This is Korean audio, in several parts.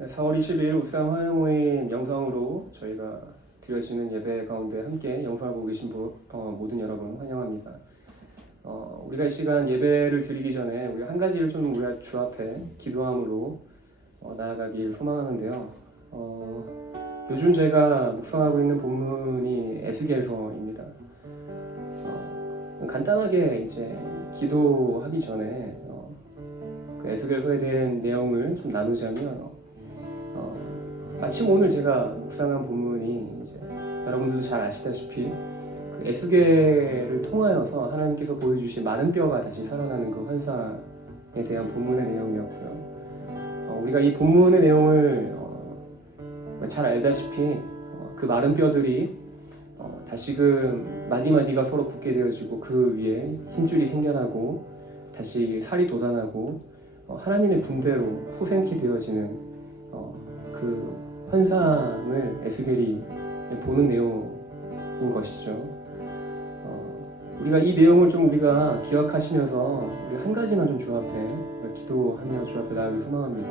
4월 20일 옥상 화요모임 영상으로 저희가 드려지는 예배 가운데 함께 영상을 보고 계신 모든 여러분 환영합니다. 우리가 이 시간 예배를 드리기 전에 우리 한 가지를 좀 우리가 주 앞에 기도함으로 나아가길 소망하는데요. 요즘 제가 묵상하고 있는 본문이 에스겔서입니다. 간단하게 이제 기도하기 전에 그 에스겔서에 대한 내용을 좀 나누자면 마침 오늘 제가 묵상한 본문이 이제 여러분들도 잘 아시다시피 그 에스겔을 통하여서 하나님께서 보여주신 마른 뼈가 다시 살아나는 그 환상에 대한 본문의 내용이었고요. 우리가 이 본문의 내용을 잘 알다시피 그 마른 뼈들이 다시금 마디마디가 서로 붙게 되어지고 그 위에 힘줄이 생겨나고 다시 살이 돋아나고 하나님의 군대로 소생케 되어지는 그 환상을 에스겔이 보는 내용인 것이죠. 우리가 이 내용을 좀 우리가 기억하시면서 우리 한 가지만 좀 주 앞에 기도하며 주 앞에 나아가길 소망합니다.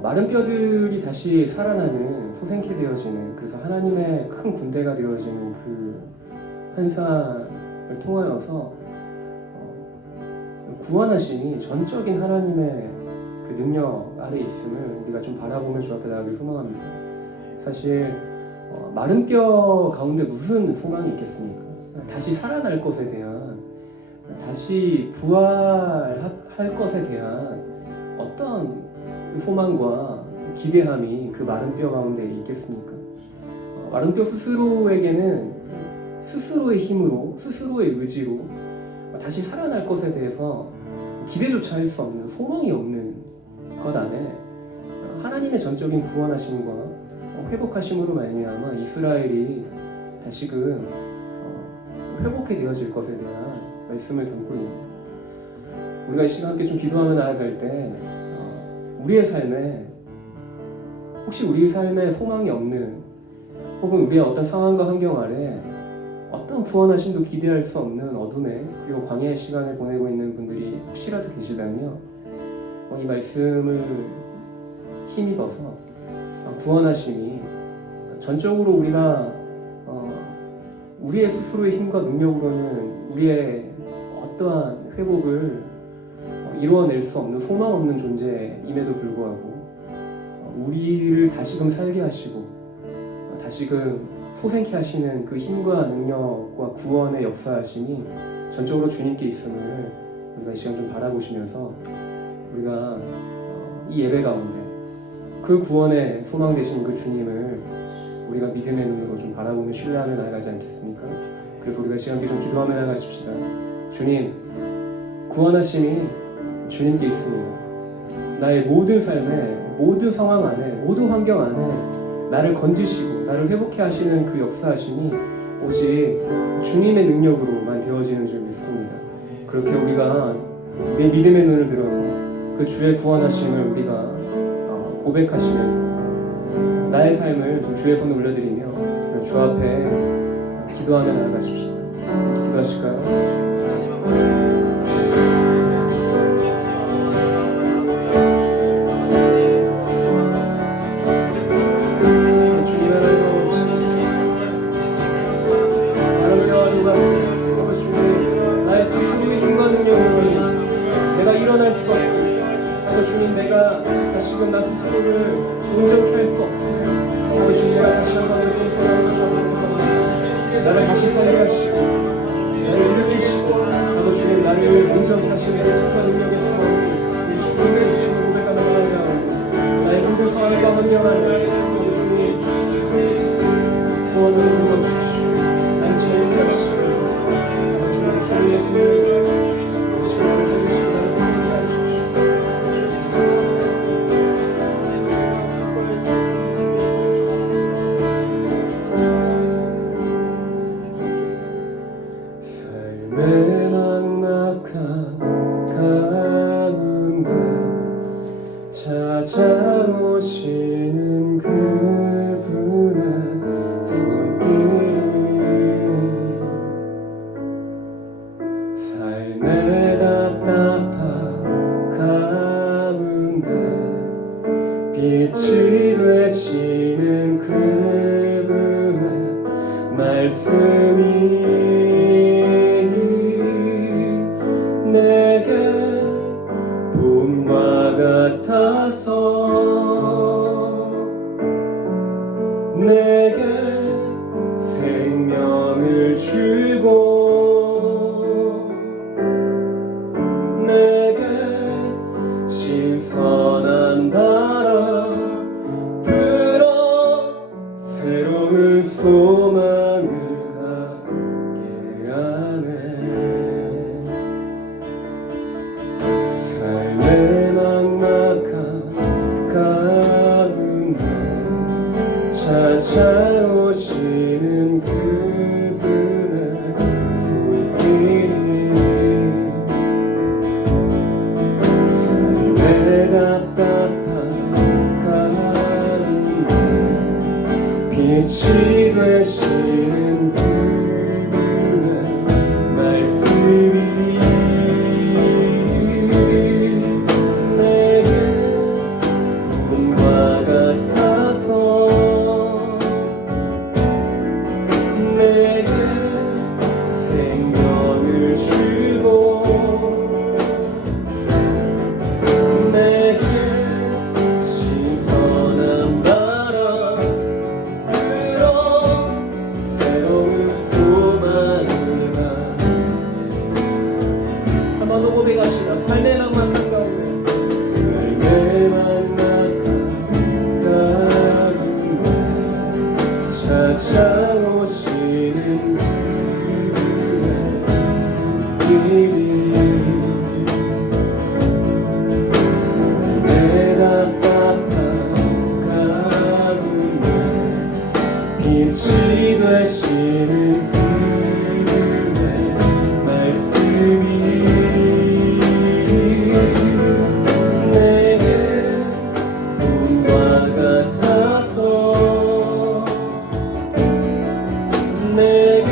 마른 뼈들이 다시 살아나는 소생케 되어지는, 그래서 하나님의 큰 군대가 되어지는 그 환상을 통하여서 구원하심이 전적인 하나님의 그 능력 아래 있음을 우리가 좀 바라보며 주 앞에 나아가길 소망합니다. 사실 마른 뼈 가운데 무슨 소망이 있겠습니까? 다시 살아날 것에 대한, 다시 부활할 것에 대한 어떤 소망과 기대함이 그 마른 뼈 가운데 있겠습니까? 마른 뼈 스스로에게는 스스로의 힘으로, 스스로의 의지로 다시 살아날 것에 대해서 기대조차 할 수 없는, 소망이 없는 것 안에 하나님의 전적인 구원하심과 회복하심으로 말미암아 이스라엘이 다시금 회복해 되어질 것에 대한 말씀을 담고 있습니다. 우리가 이 시간 함께 좀 기도하며 나아갈 때 우리의 삶에, 혹시 우리 삶에 소망이 없는, 혹은 우리의 어떤 상황과 환경 아래 어떤 구원하심도 기대할 수 없는 어둠에, 그리고 광야의 시간을 보내고 있는 분들이 혹시라도 계시다면 이 말씀을 힘입어서 구원하심이 전적으로 우리가 우리의 스스로의 힘과 능력으로는 우리의 어떠한 회복을 이루어낼 수 없는, 소망 없는 존재임에도 불구하고 우리를 다시금 살게 하시고 다시금 소생케 하시는 그 힘과 능력과 구원의 역사하심이 전적으로 주님께 있음을 우리가 이 시간 좀 바라보시면서 우리가 이 예배 가운데 그 구원의 소망 되신 그 주님을 우리가 믿음의 눈으로 좀 바라보며 신뢰하며 나아가지 않겠습니까? 그래서 우리가 이 시간 좀 기도하며 나아가십시다. 주님, 구원하심이 주님께 있습니다. 나의 모든 삶에, 모든 상황 안에, 모든 환경 안에 나를 건지시고 나를 회복해 하시는 그 역사하심이 오직 주님의 능력으로만 되어지는 줄 믿습니다. 그렇게 우리가 내 믿음의 눈을 들어서 그 주의 구원하심을 우리가 고백하시면서 나의 삶을 좀 주의 손에 올려드리며 주 앞에 기도하며 나아가십시다. 기도하실까요? 주님, 내가 다시금 나 스스로를 온전케 할 수 없습니다. 주님, 내가 다시 한번 내 동생을 주옵소서. 나를 다시 살게 하시고 나를 일으키시고 주님, 나를 온전케 하시는 힘과 능력의 타워 주님의 이름으로 고백하며 나아가고 나의 모든 상황과 환경 안에 주님 구원을 불러주십시오. 난 제일 하시고 주님, 주님의 힘을 시간을 살리시고 나를 살게 하십시오. 삶의 막막한 가운데 찾아오시는 그분의 손길, 삶의 답답한 가운데 빛이 되시는 그분의 말씀이 내게 봄과 같아서 내게 생명을 주고 내게 신선한 바람 불어 새로운 소망을 갖게 하네. 삶의 막막한 가운데 찾아오시는 그분의 손길이 삶의 답답한 가운데 빛이 되시는 그분의 말씀이 내게 봄과 같아서 내게 생명을 주고 내게 신선한 바람 불어 새로운 소망을 갖게. 한번 더 고백합시다. 삶의 막막한 가운데 삶의 막막한 가운데 찾아오시는 그분의 손길이 삶의 답답한 가운데 빛이 되시는 그분의 말씀이 내게 봄과 같아서 내게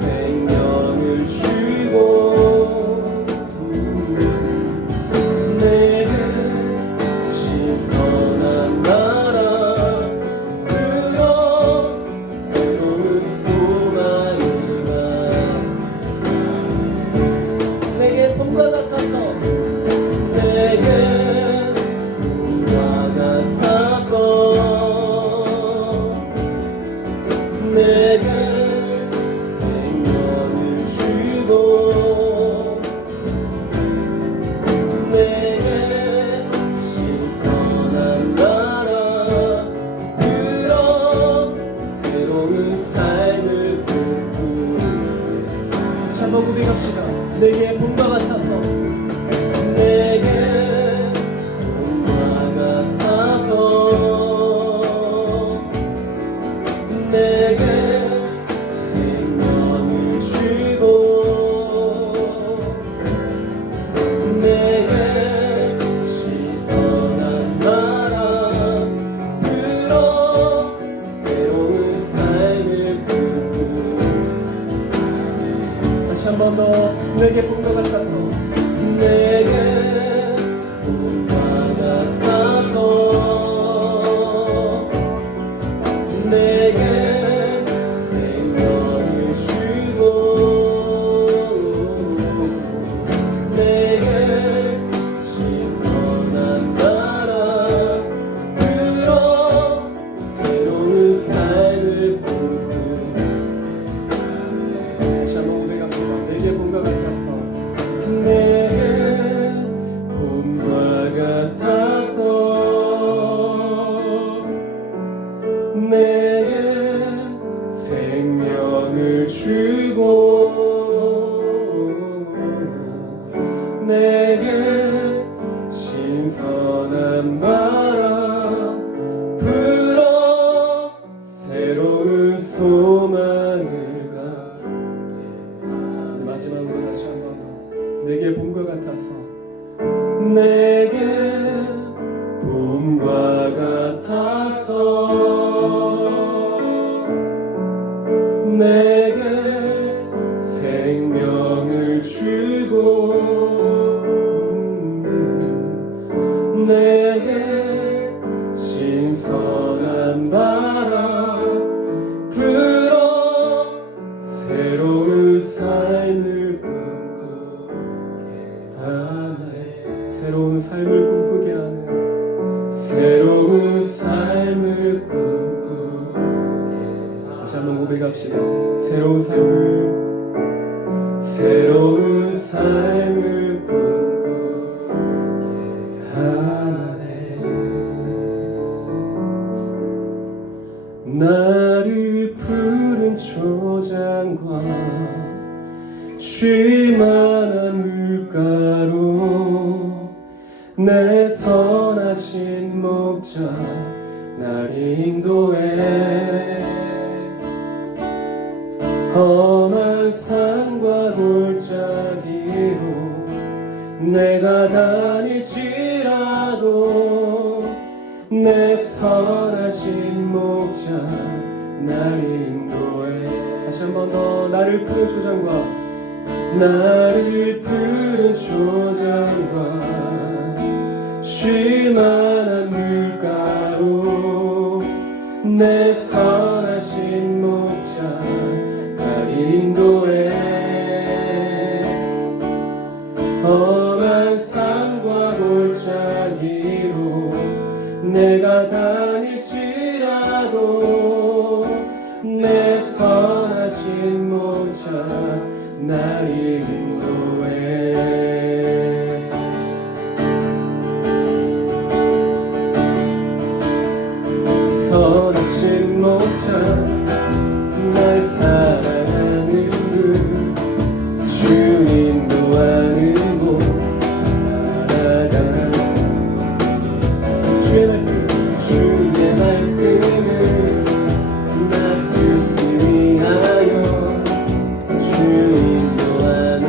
생명을 주고 내게 신선한 바람 불어 새로운 소망을 갖게. 내게 봄과 같아서 내게 봄과 같아서 내게 생명을 주고 내게 신선한 바람 불어 새로운 삶을 꿈꾸네. 다시 한번 고백합시다. 내게 봄과 같아서 내게 봄과 같아서 내게 생명을 주고 내게 신선한 바람 불어 새로운 삶을 꿈꾸네. 다시 한 번 더 내게 봄과 같아서 내게 봄과 같아서 내게 생명을 주고 내게 신선한 바람 불어 새로운 삶을 꿈꾸네. 다시 한번 고백합니다. 내게 봄과 같아서 내게 봄과 같아서 내게 생명을 주고 내게 신선한 바람 불어 새로운 소망을 갖게. 마지막으로 다시 한 번 더 내게 봄과 같아서 내게 봄과 같아서 내게 생명을 주고 내게 새로운 삶을 꿈꾸게 하는 새로운 삶을 꿈꾸게. 다시 한번 고백합시다. 새로운 삶을 꿈꾸게 하네. 나를 푸른 초장과 쉴만한 물가로 내 선하신 목자 날 인도해. 험한 산과 골짜기로 내가 다닐지라도 내 선하신 목자 날 인도해. 다시 한 번 더. 나를 푸른 초장과 쉴만한 물가로 내 선하신 목자 날 인도해. 험한 산과 골짜기로 내가 다닐지라도 내 선하신 목자 날 인도해. 선하신 목자 날 사랑하는 주 인도하는 곳 나아가. 주의 말씀을 나 듣기 위하여 주 인도하는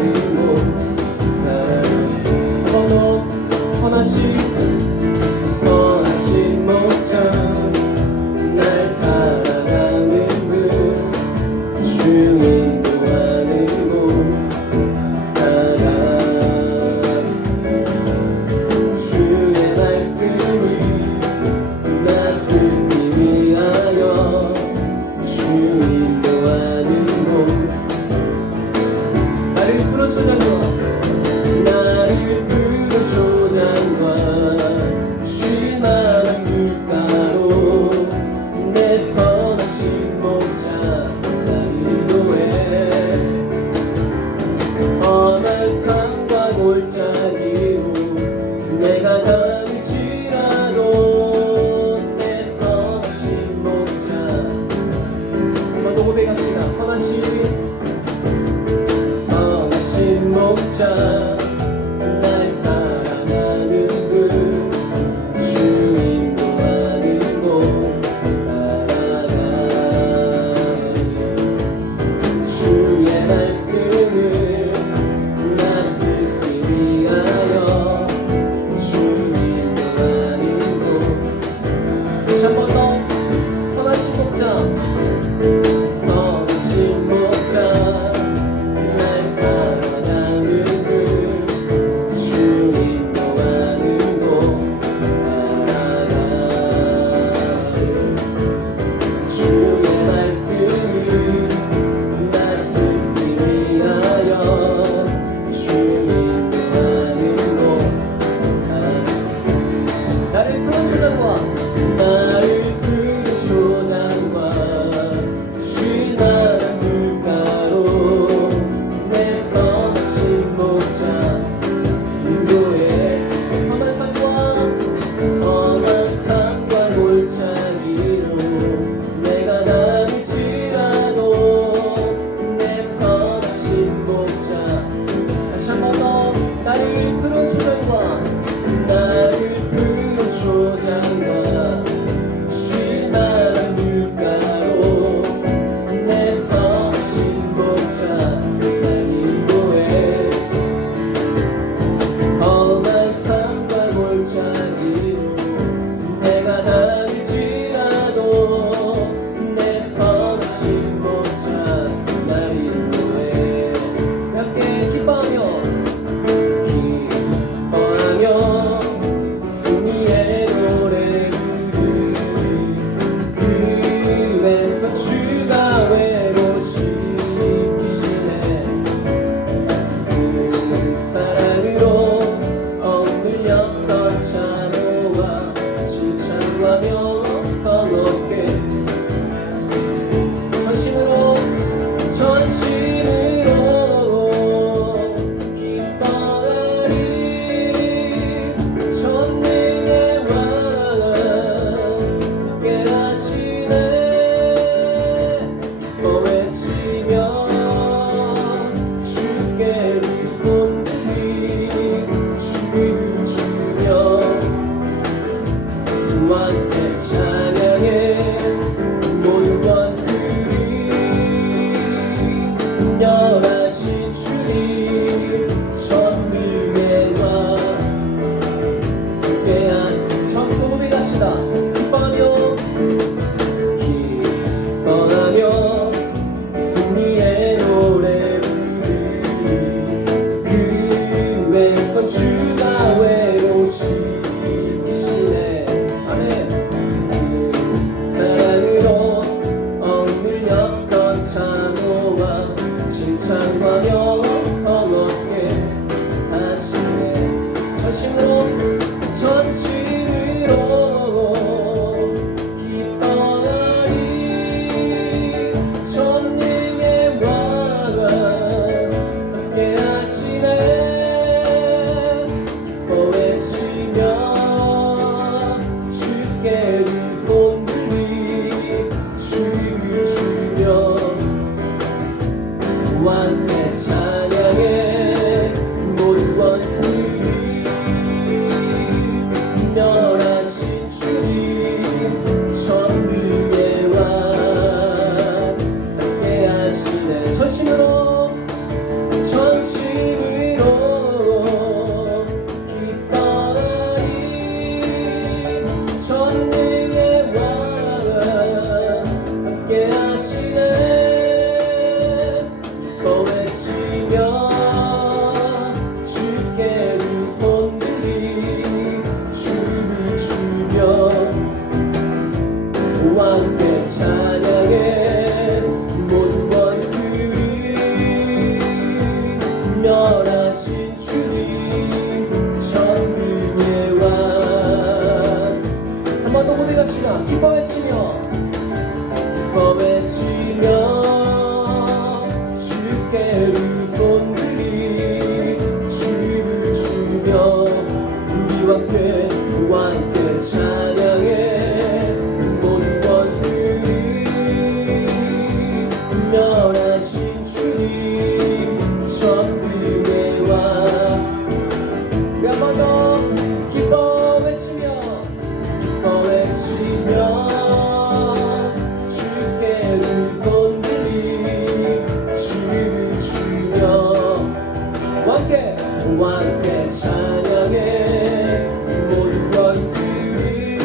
찬양해 모든 것들이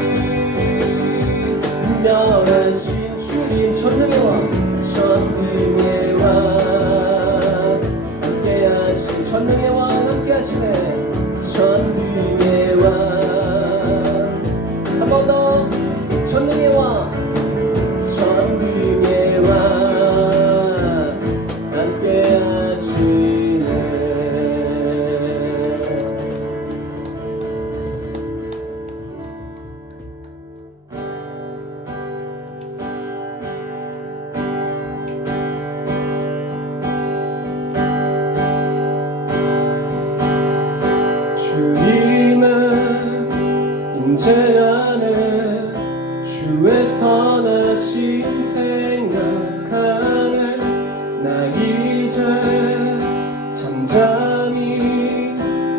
멸하신 주님 전능의 왕 전능의 왕 함께하신 전능의 왕 함께하시네 전능의 왕 한 번 더 전능의 왕 전능의 왕 함께하시네 주님은 인재 안에 주의 선하신 생각하네 나 이제 잠잠히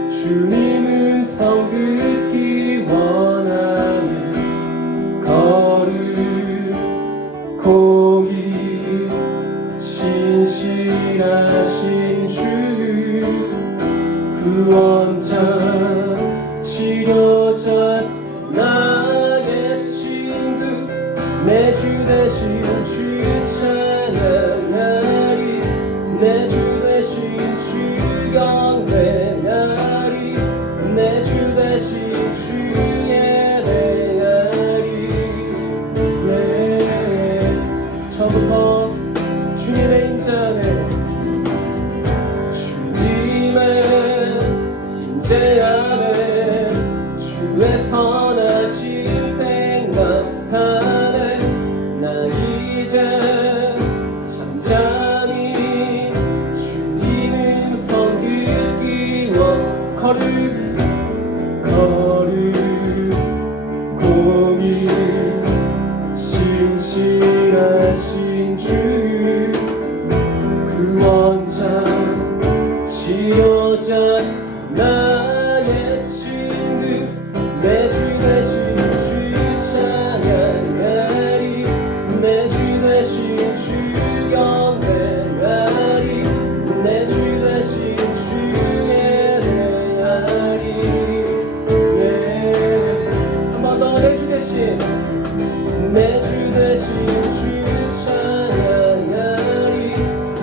주님 음성 듣기 원하네 거룩 공의 신실하신 주 구원자 치료자 나의 친구 내 주 대신 주 찬양하리 내 주 대신 주 경배하리 내 주 대신 주 예배하리 처음부터 주님의 인자네 인재 안에 주의 선하신 생각하네 나 이제 잠잠히 주님 음성 듣기 원 거룩 공의 신실하신 주 구원자 치료자 나의 친구 내 주 대신 주 찬양하리 내 주 대신 주 경배하리 내 주 대신 주 예배하리 한 번 더 내 주 대신 내 주 대신 주 찬양하리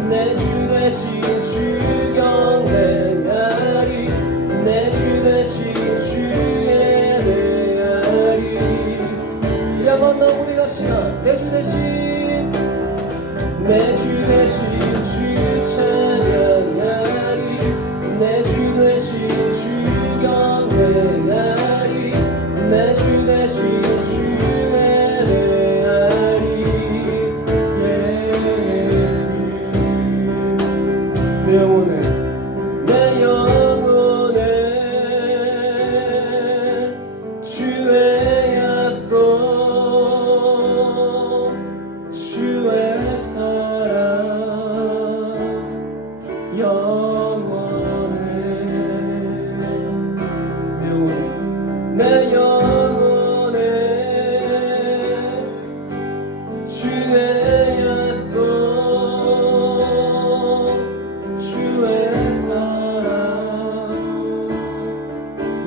내 주 대신 주 경배하리 내 주 대신 주 예배하리 한번 더 우리 갑시다 내 주 대신 내 주 대신 주 찬양하리 내 주 대신 주 경배하리 내 주 대신 주 예배하리 예수 내 영혼에 내 영혼에 주의 약속 주의 사랑 영원해 내 영혼에 주의 약속 주의 사랑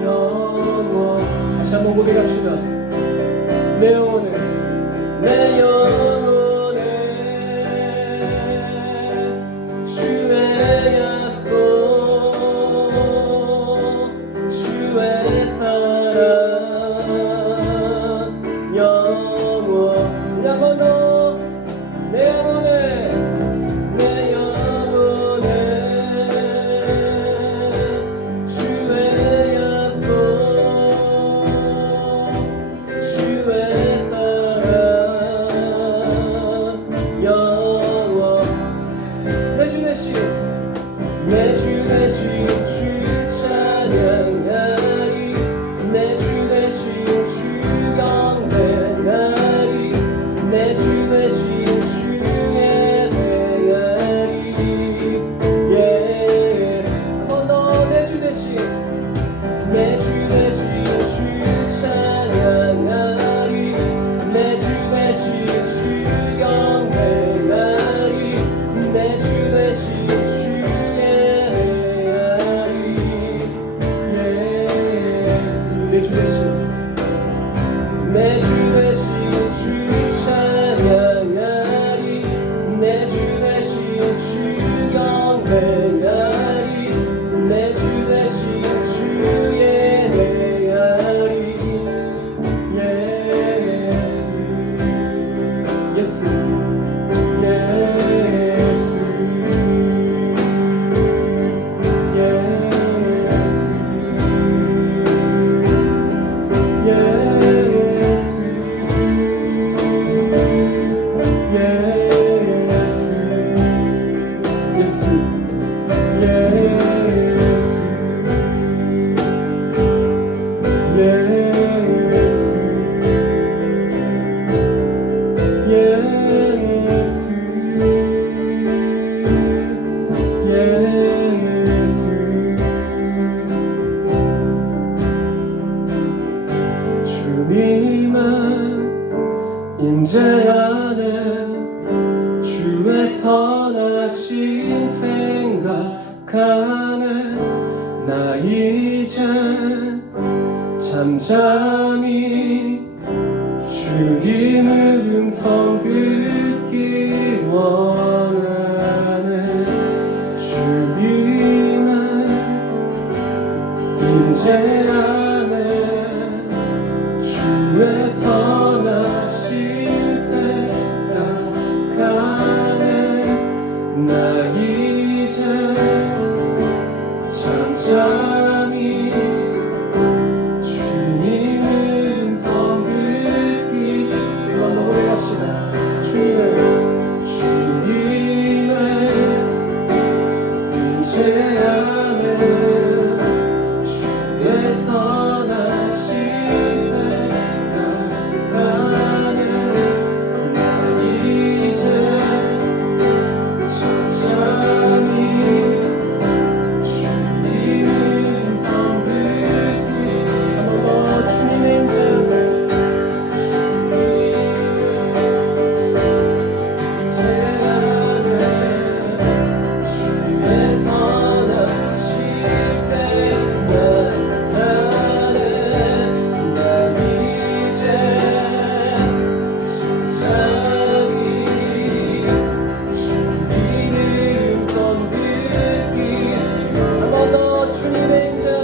영원 다시 한번 고백합시다 내 영혼에 내 영혼에 주의 약속 주의 사랑 영원 한 번 더 내 영혼에 내 영혼에 주의 약속 주의 사랑 내 주 되신 주 찬양하리 내 주 되신 주 경배하리 내 주 되신 주 예배하리 예수 주님의 임재 안에 주의 선하심 생각하네 나 이제 잠잠히 주님의 음성 듣기 원하네 주님의 임재 안에 주의 선하심 생각하네 나 이제 잠잠히 주님의 음성 듣기 한번 고백합시다 주님의 임재 안에 주의 선하심 생각하네 나 이제 잠잠히 주님의 음성 듣기 한번 더 주님의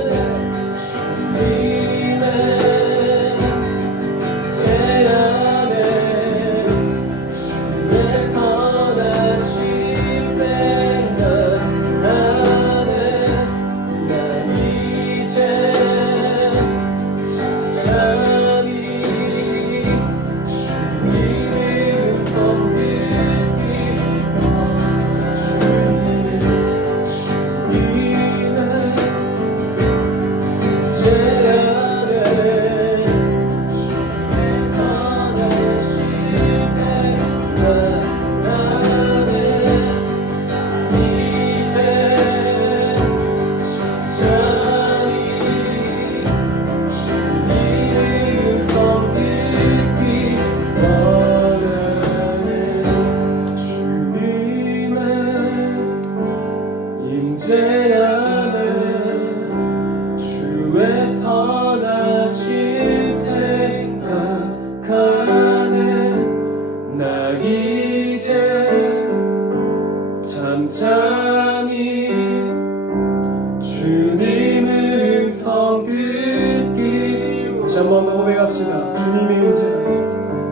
임재 잠잠히 주님의 음성 듣기 다시 한번 더 고백합시다 주님의 임재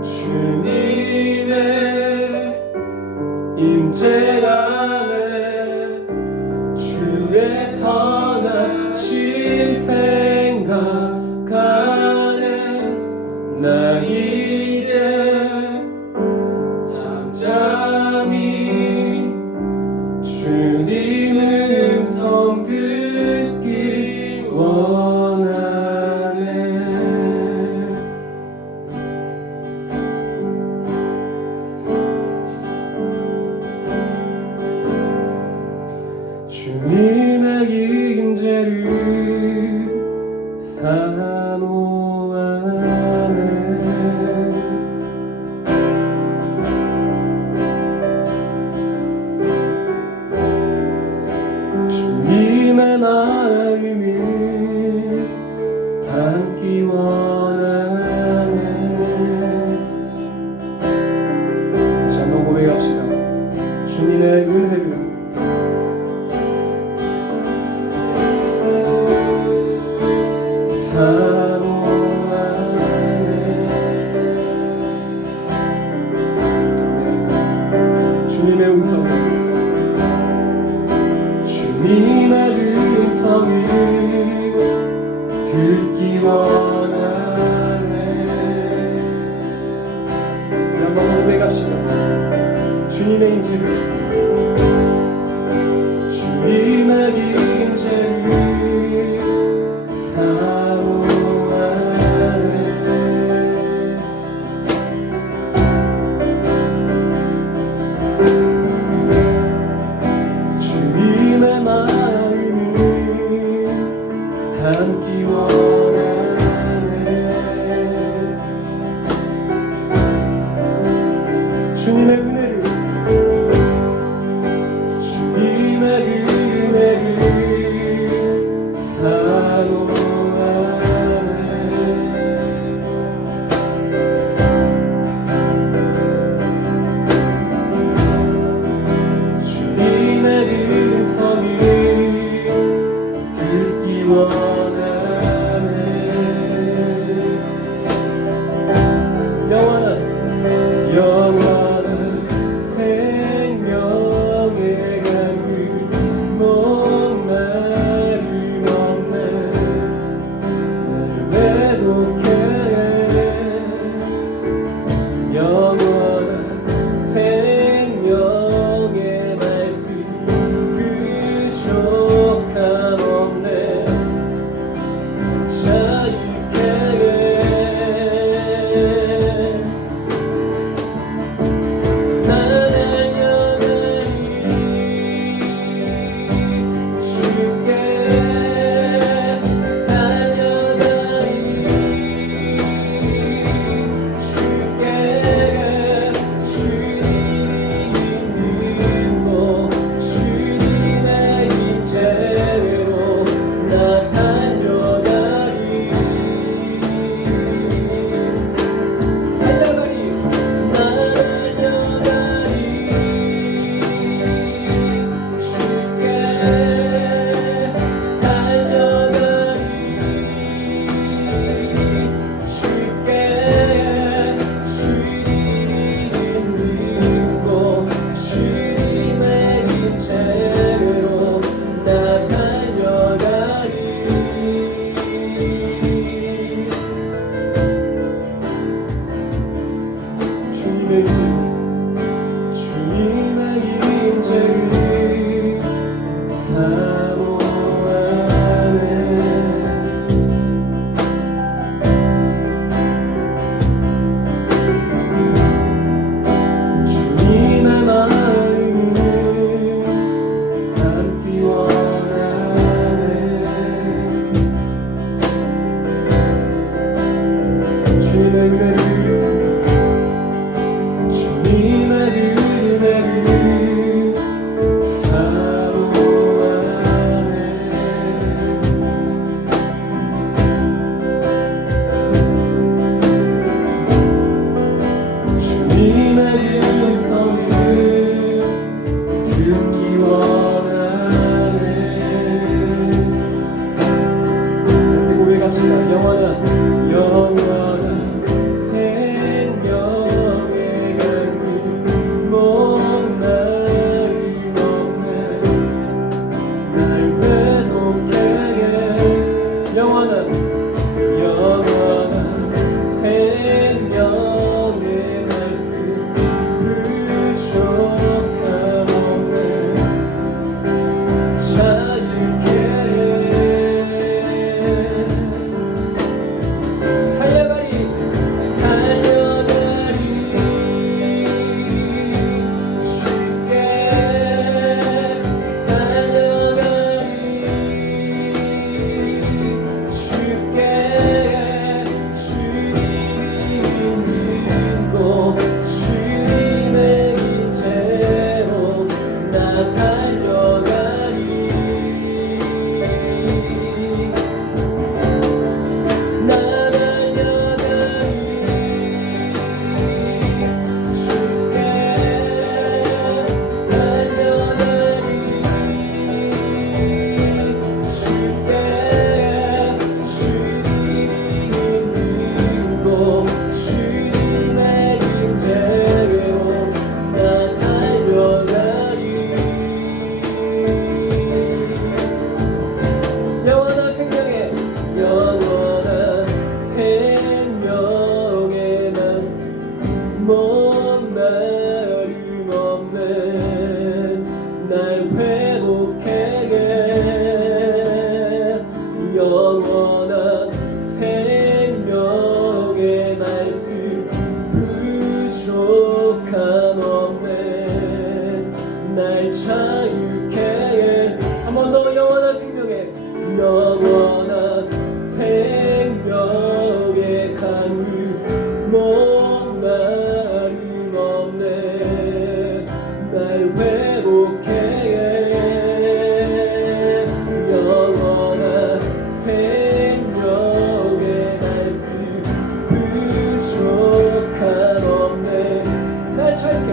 주님의 임재 안에 주의 선하심 생각하네 나 이제 잠잠히 주님의 음성 듣기 원하네 사모하네. 주님의 음성을, 주님의 음성을 듣기 원하네. 우리 한번 고백합시다. 주님의 임재를, 주님의 임재를 사모하네. 주님의 마음을 담기 원하네. 주님의 은혜를, 주님의 은혜를 사모하네. 주님의 음성을 듣기 원하네. 영원한 생명의 강을 목마름 없네. 날 외롭게 영원한 생명의 말씀 부족함 없네. 자유케 쉽게 영원한 생명의 말씀 부족함 없네. 날 자유케 해. 한 번 더 영원한 생명의 강물 목마름 없네. 날 회복해 영원한 생명의 말씀 부족함 없네. 날 자유케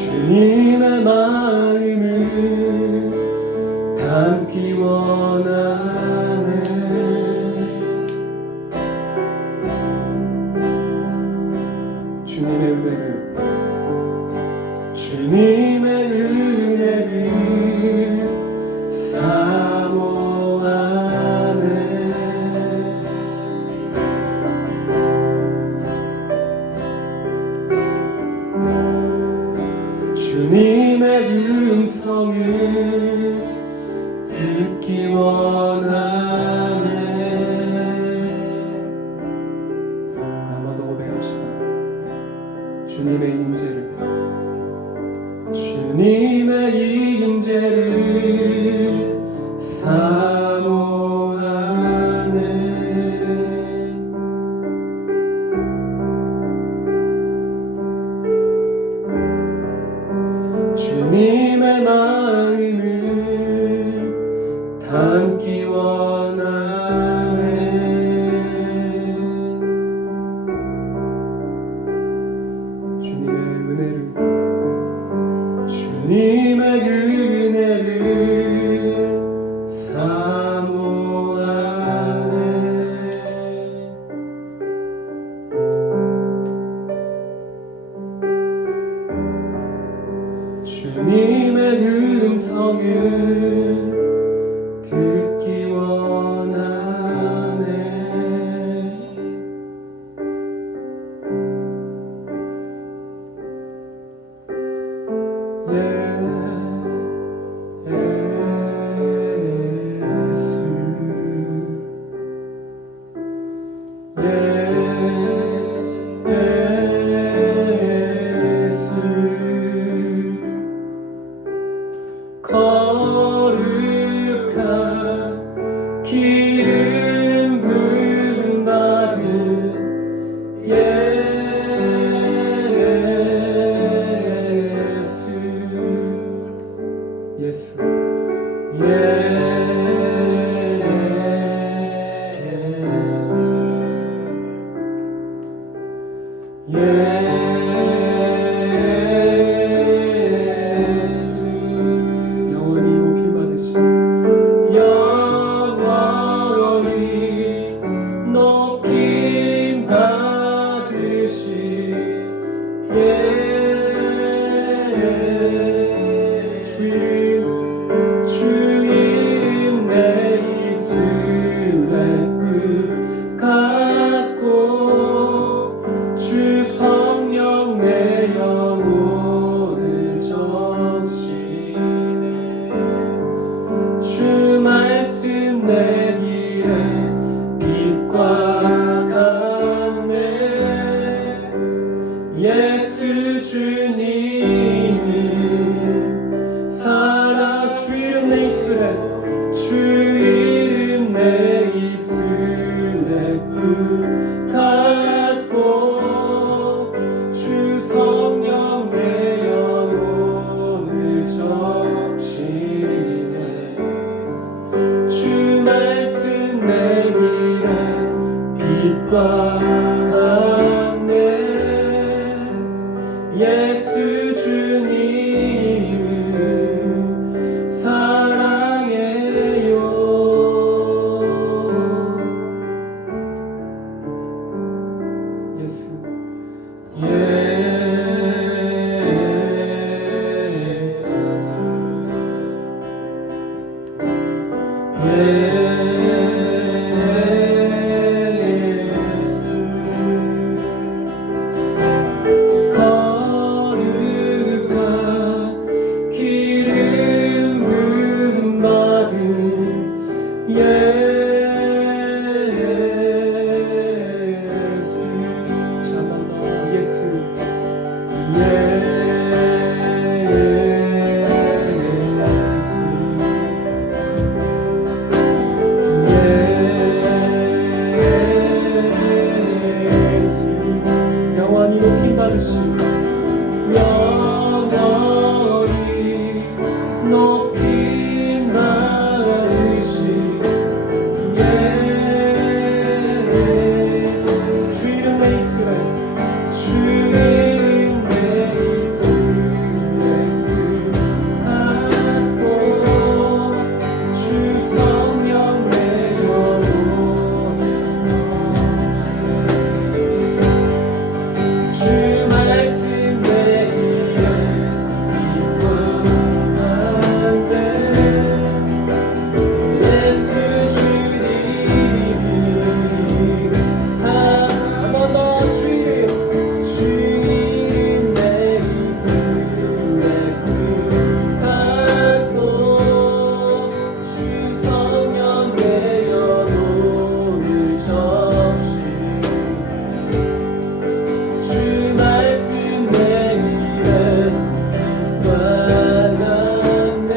주님의 마음을 담기 원하네. 주님의 은혜를 사모하네. 주님의 음성을 듣기 원하네. 한 번 더 고백합시다. 주님의 임재를 사모하네. 주님의 마음을 담기 원하네. 주님의 은혜를 사모하네. 주님의 음성을 듣기 원하네. 거룩한 길 기름 부음 받은 예수 영원히 높임 받으시 영원히 높임 받으시 주 이름 내 입술에 꿀 같고 주 성령 내 영혼을 적시네 주 말씀 내 길에 빛과 같네 예수 주님이 살아 주 이름 내 입술에 주 이름 내 입술에 꿀 같고 주 성령 내 영혼을 적시네 주 말씀 내 길에 빛과 같네 예수 주님 사랑해요 예수 거룩한 기름 부음 받은 예수 참아나 예수 영원히 높임 받으시 영원히 높임 받으시 주 이름 내 입술에 주 이름 내 입술에 갖고 주 성령 내 영혼을 주 말씀 내 길에 빛과 같네 예수 주님이 한 번 더 주 이름 내 입술에 꿀 같고 주 성령 내 영혼을 적시네 주 말씀 내 길에 빛과 같네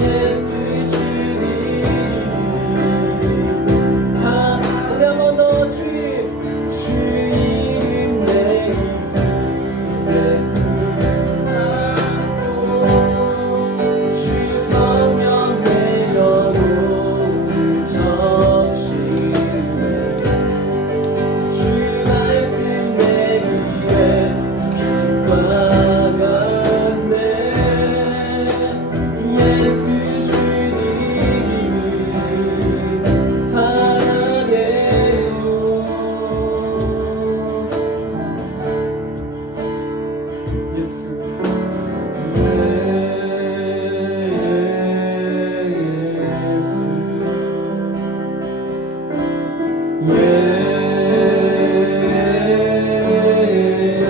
예수 주님 한 번 더 주 이름 내 입술에 주 성령 내 영혼을 적시네 주 말씀 내 길에 빛과 같네 예수 주님 사랑해요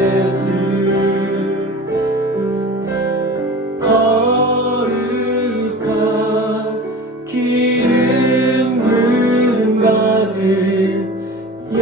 예수 거룩한 기름 부음 받은 예수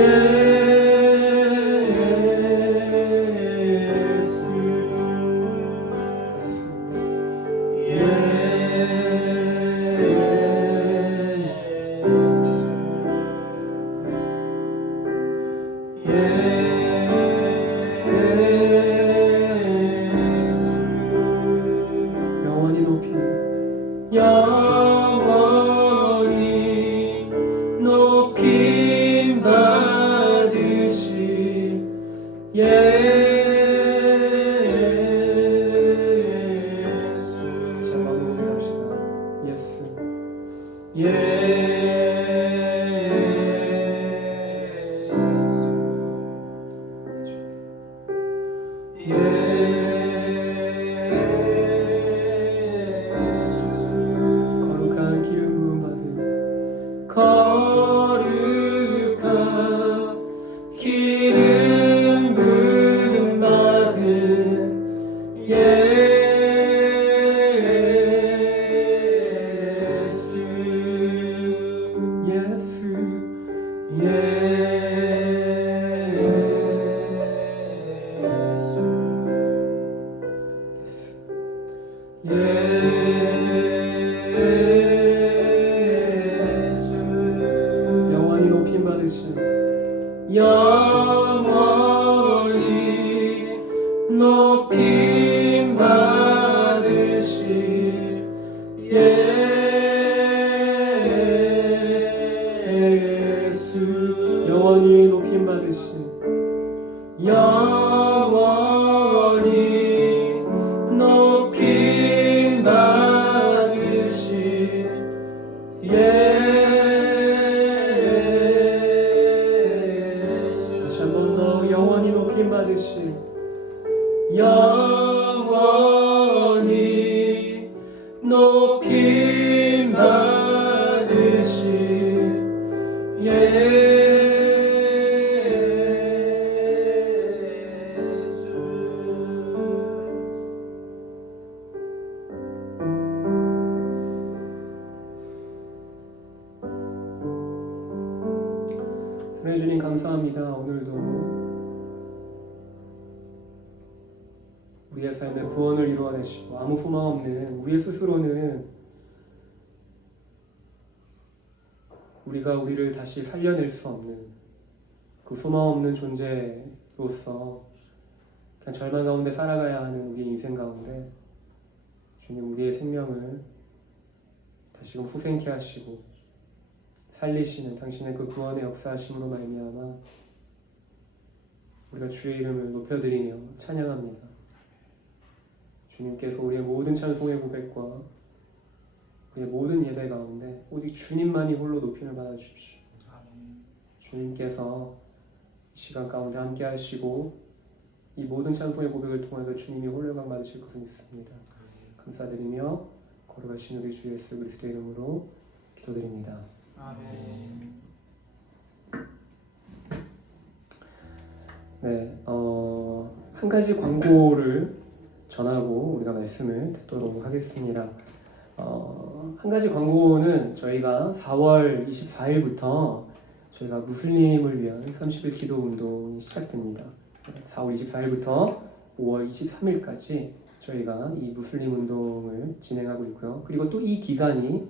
거룩한 기름 부음 받은 거룩한 기름 부음 받은 영원히 높임 받으신 영원히 높임 받으신 예수 영원히 높임 받으신 영원히 높임 받으신 다시 한 번 더 영원히 높임 받으신 영원히 높임 받으신 예수 사랑해 주님 감사합니다. 오늘도 우리의 삶의 구원을 이루어내시고 아무 소망 없는 우리의 스스로는 우리가 우리를 다시 살려낼 수 없는 그 소망 없는 존재로서 그냥 절망 가운데 살아가야 하는 우리의 인생 가운데 주님 우리의 생명을 다시금 후생케 하시고 살리시는 당신의 그 구원의 역사하심으로 말미암아 우리가 주의 이름을 높여드리며 찬양합니다. 주님께서 우리의 모든 찬송의 고백과 우리의 모든 예배 가운데 오직 주님만이 홀로 높임을 받아주십시오. 주님께서 이 시간 가운데 함께 하시고 이 모든 찬송의 고백을 통해서 주님이 홀로 영광 받으실 것을 믿습니다. 감사드리며 거룩하신 우리 주 예수 그리스도의 이름으로 기도드립니다. 아멘. 네, 한 가지 광고를 전하고 우리가 말씀을 듣도록 하겠습니다. 한 가지 광고는 저희가 4월 24일부터 저희가 무슬림을 위한 30일 기도 운동이 시작됩니다. 4월 24일부터 5월 23일까지 저희가 이 무슬림 운동을 진행하고 있고요. 그리고 또 이 기간이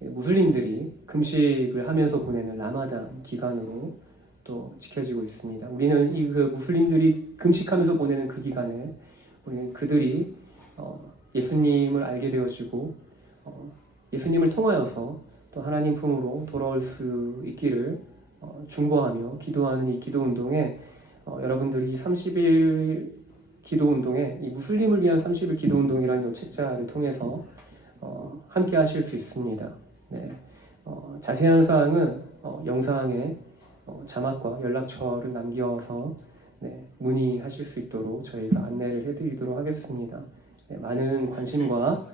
무슬림들이 금식을 하면서 보내는 라마단 기간으로 또 지켜지고 있습니다. 우리는 이 무슬림들이 금식하면서 보내는 그 기간에 우리는 그들이 예수님을 알게 되어지고 예수님을 통하여서 또 하나님 품으로 돌아올 수 있기를 중보하며 기도하는 이 기도 운동에 여러분들이 이 30일 기도 운동에 이 무슬림을 위한 30일 기도 운동이라는 이 책자를 통해서 함께 하실 수 있습니다. 네. 자세한 사항은 영상에 자막과 연락처를 남겨서 문의하실 수 있도록 저희가 안내를 해드리도록 하겠습니다. 네, 많은 관심과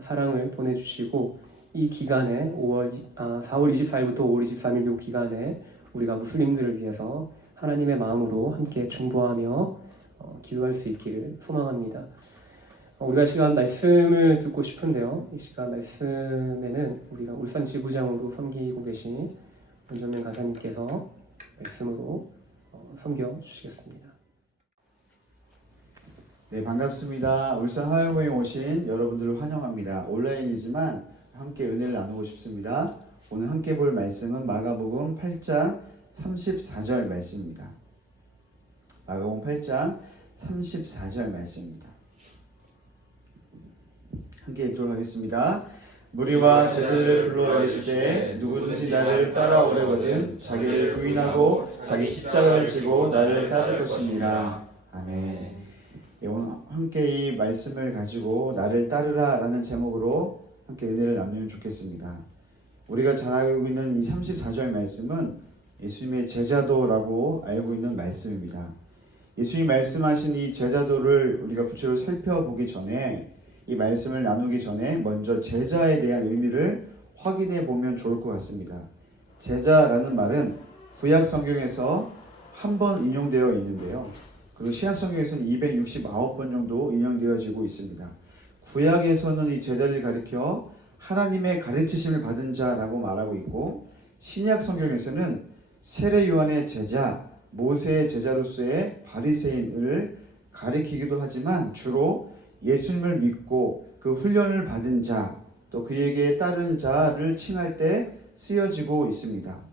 사랑을 보내주시고 이 기간에 4월 24일부터 5월 23일 이 기간에 우리가 무슬림들을 위해서 하나님의 마음으로 함께 중보하며 기도할 수 있기를 소망합니다. 우리가 시간 말씀을 듣고 싶은데요. 이 시간 말씀에는 우리가 울산 지부장으로 섬기고 계신 문전명 간사님께서 말씀으로 섬겨 주시겠습니다. 네, 반갑습니다. 울산 화요모에 오신 여러분들을 환영합니다. 온라인이지만 함께 은혜를 나누고 싶습니다. 오늘 함께 볼 말씀은 마가복음 8장 34절 말씀입니다. 마가복음 8장 34절 말씀입니다. 함께 읽도록 하겠습니다. 무리와 제자들을 불러 이르시되 누구든지 나를 따라오려거든 자기를 부인하고 자기 십자가를 지고 나를 따를 것이니라. 아멘. 오늘 함께 이 말씀을 가지고 나를 따르라 라는 제목으로 함께 은혜를 나누면 좋겠습니다. 우리가 잘 알고 있는 이 34절 말씀은 예수님의 제자도라고 알고 있는 말씀입니다. 예수님이 말씀하신 이 제자도를 우리가 구체적으로 살펴보기 전에, 이 말씀을 나누기 전에 먼저 제자에 대한 의미를 확인해 보면 좋을 것 같습니다. 제자라는 말은 구약 성경에서 한 번 인용되어 있는데요. 그리고 신약 성경에서는 269번 정도 인용되어지고 있습니다. 구약에서는 이 제자를 가리켜 하나님의 가르치심을 받은 자라고 말하고 있고, 신약 성경에서는 세례 요한의 제자, 모세의 제자로서의 바리새인을 가리키기도 하지만 주로 예수님을 믿고 그 훈련을 받은 자, 또 그에게 따른 자를 칭할 때 쓰여지고 있습니다.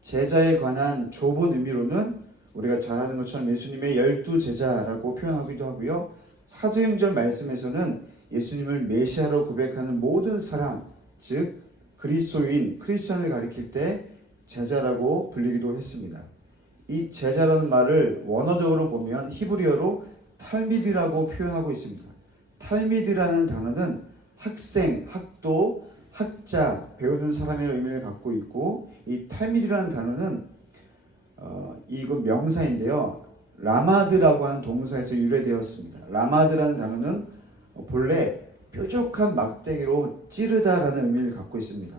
제자에 관한 좁은 의미로는 우리가 잘 아는 것처럼 예수님의 12제자라고 표현하기도 하고요. 사도행전 말씀에서는 예수님을 메시아로 고백하는 모든 사람, 즉 그리스도인, 크리스천을 가리킬 때 제자라고 불리기도 했습니다. 이 제자라는 말을 원어적으로 보면 히브리어로 탈미드라고 표현하고 있습니다. 탈미드라는 단어는 학생, 학도, 학자, 배우는 사람의 의미를 갖고 있고, 이 탈미드라는 단어는 이거 명사인데요. 라마드라고 하는 동사에서 유래되었습니다. 라마드라는 단어는 본래 뾰족한 막대기로 찌르다라는 의미를 갖고 있습니다.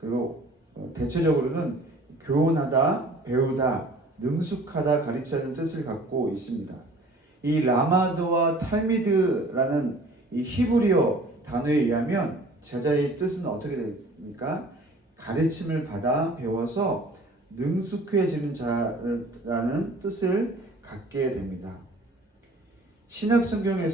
그리고 대체적으로는 교훈하다, 배우다, 능숙하다 가르치는 뜻을 갖고 있습니다. 이 라마드와 탈미드라는 이 히브리어 단어에 의하면 제자의 뜻은 어떻게 됩니까? 가르침을 받아 배워서 능숙해지는 자라는 뜻을 갖게 됩니다. 신약성경을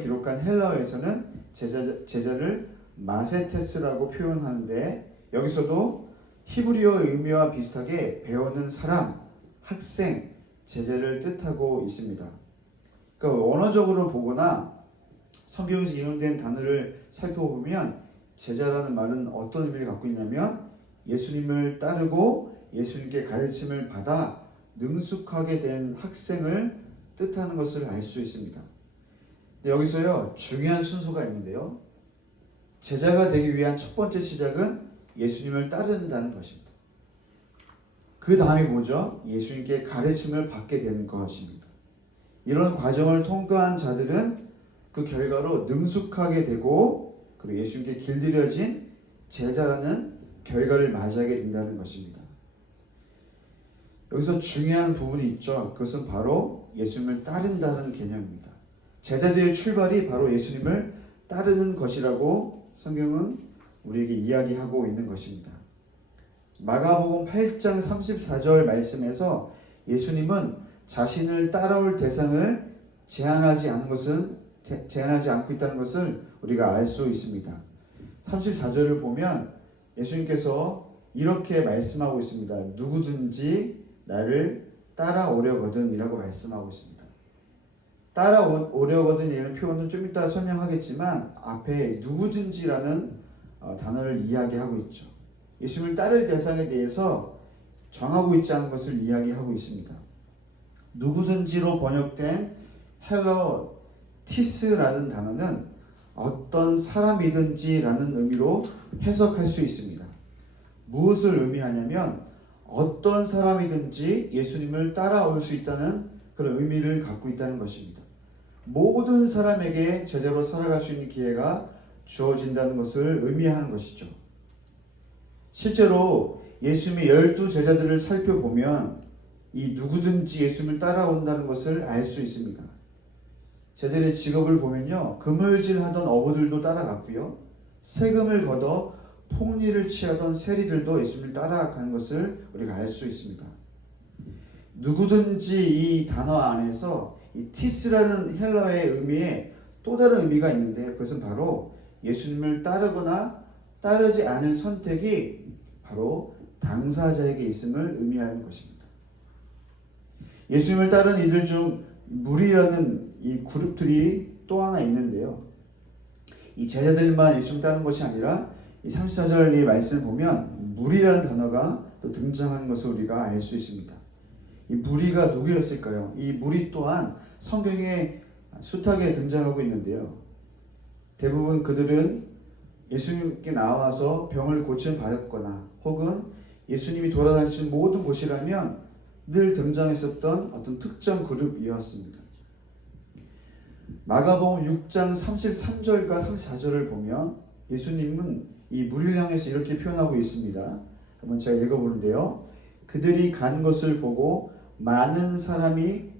기록한 헬라어에서는 제자를 마세테스라고 표현하는데, 여기서도 히브리어의 의미와 비슷하게 배우는 사람, 학생, 제자를 뜻하고 있습니다. 그러니까 원어적으로 보거나 성경에서 인용된 단어를 살펴보면 제자라는 말은 어떤 의미를 갖고 있냐면 예수님을 따르고 예수님께 가르침을 받아 능숙하게 된 학생을 뜻하는 것을 알 수 있습니다. 여기서요, 중요한 순서가 있는데요. 제자가 되기 위한 첫 번째 시작은 예수님을 따른다는 것입니다. 그 다음이 뭐죠? 예수님께 가르침을 받게 되는 것입니다. 이런 과정을 통과한 자들은 그 결과로 능숙하게 되고, 그리고 예수님께 길들여진 제자라는 결과를 맞이하게 된다는 것입니다. 여기서 중요한 부분이 있죠. 그것은 바로 예수님을 따른다는 개념입니다. 제자들의 출발이 바로 예수님을 따르는 것이라고 성경은 우리에게 이야기하고 있는 것입니다. 마가복음 8장 34절 말씀에서 예수님은 자신을 따라올 대상을 제한하지 않고 있다는 것을 우리가 알 수 있습니다. 34절을 보면 예수님께서 이렇게 말씀하고 있습니다. 누구든지 나를 따라오려거든 이라고 말씀하고 있습니다. 따라오려거든 이라는 표현은 좀 이따 설명하겠지만 앞에 누구든지라는 단어를 이야기하고 있죠. 예수님을 따를 대상에 대해서 정하고 있지 않은 것을 이야기하고 있습니다. 누구든지로 번역된 헬러 티스라는 단어는 어떤 사람이든지라는 의미로 해석할 수 있습니다. 무엇을 의미하냐면 어떤 사람이든지 예수님을 따라올 수 있다는 그런 의미를 갖고 있다는 것입니다. 모든 사람에게 제자로 살아갈 수 있는 기회가 주어진다는 것을 의미하는 것이죠. 실제로 예수님의 12제자들을 살펴보면 이 누구든지 예수님을 따라온다는 것을 알 수 있습니다. 제자들의 직업을 보면요, 그물질하던 어부들도 따라갔고요, 세금을 걷어 폭리를 취하던 세리들도 예수님을 따라가는 것을 우리가 알 수 있습니다. 누구든지 이 단어 안에서 이 티스라는 헬라어의 의미에 또 다른 의미가 있는데, 그것은 바로 예수님을 따르거나 따르지 않을 선택이 바로 당사자에게 있음을 의미하는 것입니다. 예수님을 따르는 이들 중 무리라는 이 그룹들이 또 하나 있는데요. 이 제자들만 예수님 따르는 것이 아니라 이 34절 이 말씀을 보면 무리라는 단어가 또 등장하는 것을 우리가 알 수 있습니다. 이 무리가 누구였을까요? 이 무리 또한 성경에 숱하게 등장하고 있는데요. 대부분 그들은 예수님께 나와서 병을 고침 받았거나 혹은 예수님이 돌아다니신 모든 곳이라면 늘 등장했었던 어떤 특정 그룹이었습니다. 마가복음 6장 33절과 34절을 보면 예수님은 이 무리를 향해서 이렇게 표현하고 있습니다. 한번 제가 읽어보는데요. 그들이 간 것을 보고 많은 사람이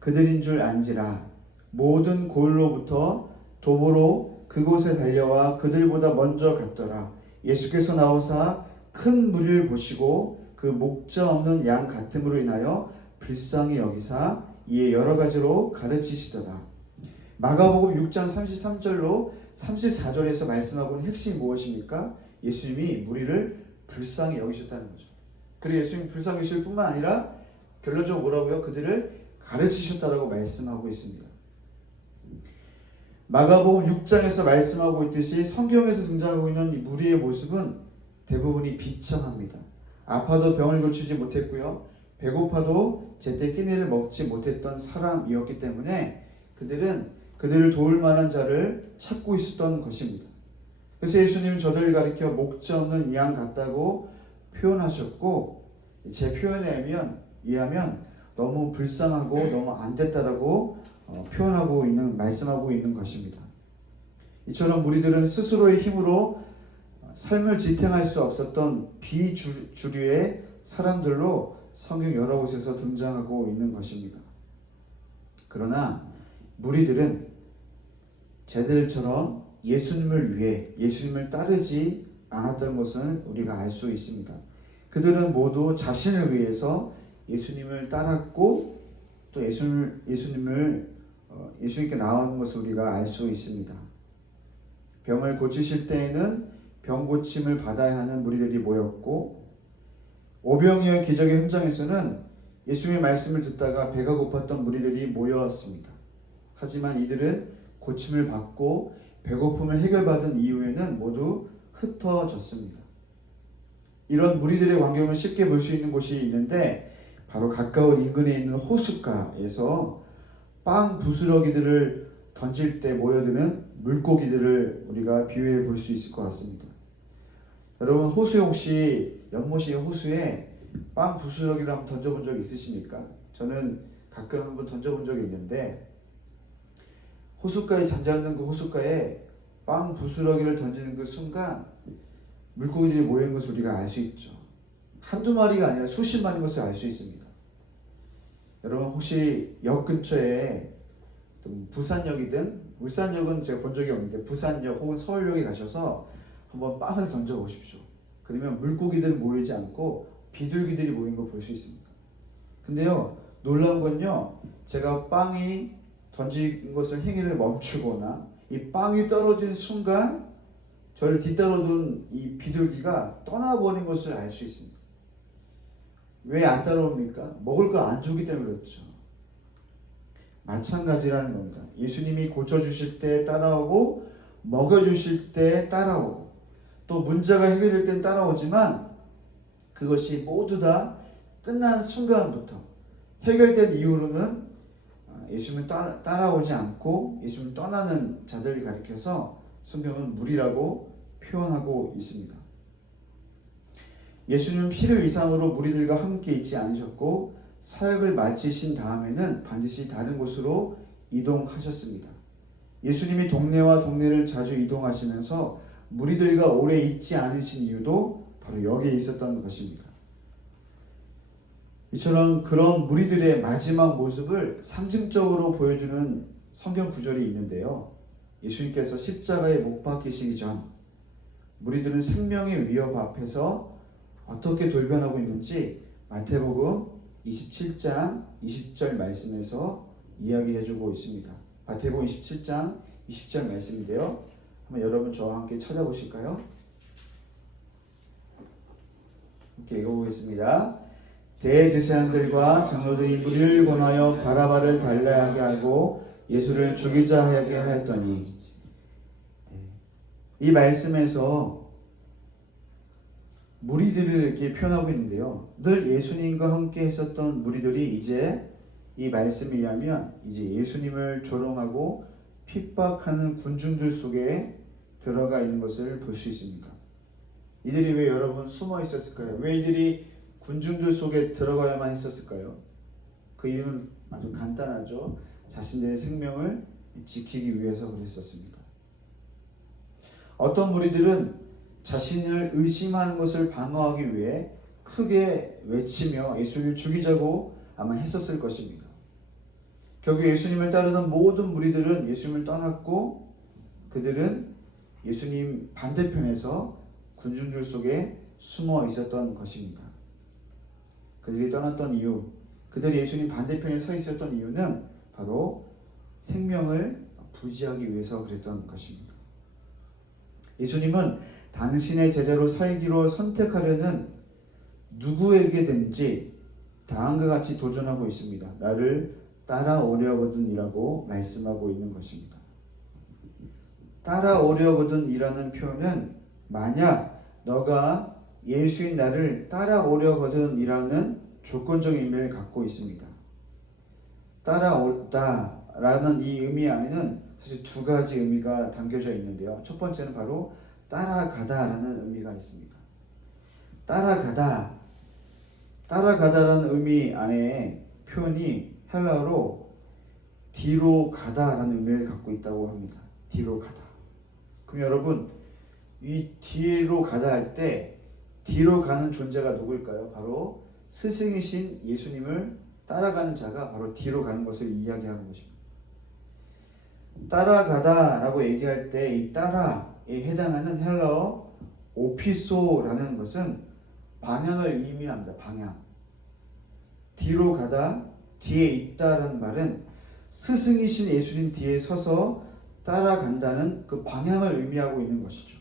그들인 줄 안지라 모든 골로부터 도보로 그곳에 달려와 그들보다 먼저 갔더라. 예수께서 나오사 큰 무리를 보시고 그 목자 없는 양 같음으로 인하여 불쌍히 여기사 이에 여러 가지로 가르치시더라. 마가복음 6장 33절로 34절에서 말씀하고 있는 핵심이 무엇입니까? 예수님이 무리를 불쌍히 여기셨다는 거죠. 그리고 예수님이 불쌍히 여기실 뿐만 아니라 결론적으로 뭐라고요? 그들을 가르치셨다라고 말씀하고 있습니다. 마가복음 6장에서 말씀하고 있듯이 성경에서 등장하고 있는 이 무리의 모습은 대부분이 비참합니다. 아파도 병을 고치지 못했고요. 배고파도 제때 끼니를 먹지 못했던 사람이었기 때문에 그들은 그들을 도울 만한 자를 찾고 있었던 것입니다. 그래서 예수님은 저들을 가리켜 목자 없는 양 같다고 표현하셨고 제 표현에 의하면 너무 불쌍하고 너무 안 됐다라고 표현하고 있는 말씀하고 있는 것입니다. 이처럼 무리들은 스스로의 힘으로 삶을 지탱할 수 없었던 비주류의 사람들로 성경 여러 곳에서 등장하고 있는 것입니다. 그러나 무리들은 제들처럼 예수님을 위해 예수님을 따르지 않았던 것은 우리가 알 수 있습니다. 그들은 모두 자신을 위해서 예수님을 따랐고 또 예수님께 나오는 것을 우리가 알 수 있습니다. 병을 고치실 때에는 병 고침을 받아야 하는 무리들이 모였고 오병이어 기적의 현장에서는 예수님의 말씀을 듣다가 배가 고팠던 무리들이 모였습니다. 하지만 이들은 고침을 받고 배고픔을 해결받은 이후에는 모두 흩어졌습니다. 이런 무리들의 광경을 쉽게 볼 수 있는 곳이 있는데 바로 가까운 인근에 있는 호숫가에서 빵 부스러기들을 던질 때 모여드는 물고기들을 우리가 비유해 볼 수 있을 것 같습니다. 여러분 호수에 혹시 연못의 호수에 빵 부스러기를 한번 던져본 적 있으십니까? 저는 가끔 한번 던져본 적이 있는데 호숫가에 잠자는 그 호숫가에 빵 부스러기를 던지는 그 순간 물고기들이 모이는 것을 우리가 알 수 있죠. 한두 마리가 아니라 수십 마리인 것을 알 수 있습니다. 여러분 혹시 역 근처에 부산역이든 울산역은 제가 본 적이 없는데 부산역 혹은 서울역에 가셔서 한번 빵을 던져 보십시오. 그러면 물고기들 모이지 않고 비둘기들이 모인 걸 볼 수 있습니다. 근데요 놀라운 건요 제가 빵이 던진 것을 행위를 멈추거나 이 빵이 떨어진 순간 저를 뒤따르던 이 비둘기가 떠나버린 것을 알 수 있습니다. 왜 안 따라옵니까? 먹을 거 안 주기 때문에 그렇죠. 마찬가지라는 겁니다. 예수님이 고쳐주실 때 따라오고 먹여주실 때 따라오고 또 문제가 해결될 땐 따라오지만 그것이 모두 다 끝난 순간부터 해결된 이후로는 예수님을 따라오지 않고 예수님을 떠나는 자들을 가리켜서 성경은 무리라고 표현하고 있습니다. 예수님은 필요 이상으로 무리들과 함께 있지 않으셨고 사역을 마치신 다음에는 반드시 다른 곳으로 이동하셨습니다. 예수님이 동네와 동네를 자주 이동하시면서 무리들과 오래 있지 않으신 이유도 바로 여기에 있었던 것입니다. 이처럼 그런 무리들의 마지막 모습을 상징적으로 보여주는 성경 구절이 있는데요. 예수님께서 십자가에 못 박히시기 전 무리들은 생명의 위협 앞에서 어떻게 돌변하고 있는지 마태복음 27장 20절 말씀에서 이야기해주고 있습니다. 마태복음 27장 20절 말씀인데요. 한번 여러분 저와 함께 찾아보실까요? 이렇게 읽어보겠습니다. 대제사장들과 장로들이 무리를 권하여 바라바를 달라하게 하고 예수를 죽이자 하게 하였더니 이 말씀에서 무리들을 이렇게 표현하고 있는데요. 늘 예수님과 함께 했었던 무리들이 이제 이 말씀에 의하면 이제 예수님을 조롱하고 핍박하는 군중들 속에 들어가 있는 것을 볼 수 있습니다. 이들이 왜 여러분 숨어 있었을까요? 왜 이들이 군중들 속에 들어가야만 했었을까요? 그 이유는 아주 간단하죠. 자신들의 생명을 지키기 위해서 그랬었습니다. 어떤 무리들은 자신을 의심하는 것을 방어하기 위해 크게 외치며 예수님을 죽이자고 아마 했었을 것입니다. 결국 예수님을 따르던 모든 무리들은 예수님을 떠났고 그들은 예수님 반대편에서 군중들 속에 숨어 있었던 것입니다. 그들이 떠났던 이유, 그들이 예수님 반대편에 서 있었던 이유는 바로 생명을 부지하기 위해서 그랬던 것입니다. 예수님은 당신의 제자로 살기로 선택하려는 누구에게든지 다음과 같이 도전하고 있습니다. 나를 따라오려거든이라고 말씀하고 있는 것입니다. 따라오려거든이라는 표현은 만약 너가 예수인 나를 따라오려거든이라는 조건적인 의미를 갖고 있습니다. 따라오다라는 이 의미 안에는 사실 두 가지 의미가 담겨져 있는데요. 첫 번째는 바로 따라가다라는 의미가 있습니다. 따라가다라는 의미 안에 표현이 헬라어로 뒤로 가다라는 의미를 갖고 있다고 합니다. 뒤로 가다. 그럼 여러분 이 뒤로 가다 할 때 뒤로 가는 존재가 누구일까요? 바로 스승이신 예수님을 따라가는 자가 바로 뒤로 가는 것을 이야기하는 것입니다. 따라가다라고 얘기할 때 이 따라에 해당하는 헬라어 오피소라는 것은 방향을 의미합니다. 방향. 뒤로 가다, 뒤에 있다라는 말은 스승이신 예수님 뒤에 서서 따라간다는 그 방향을 의미하고 있는 것이죠.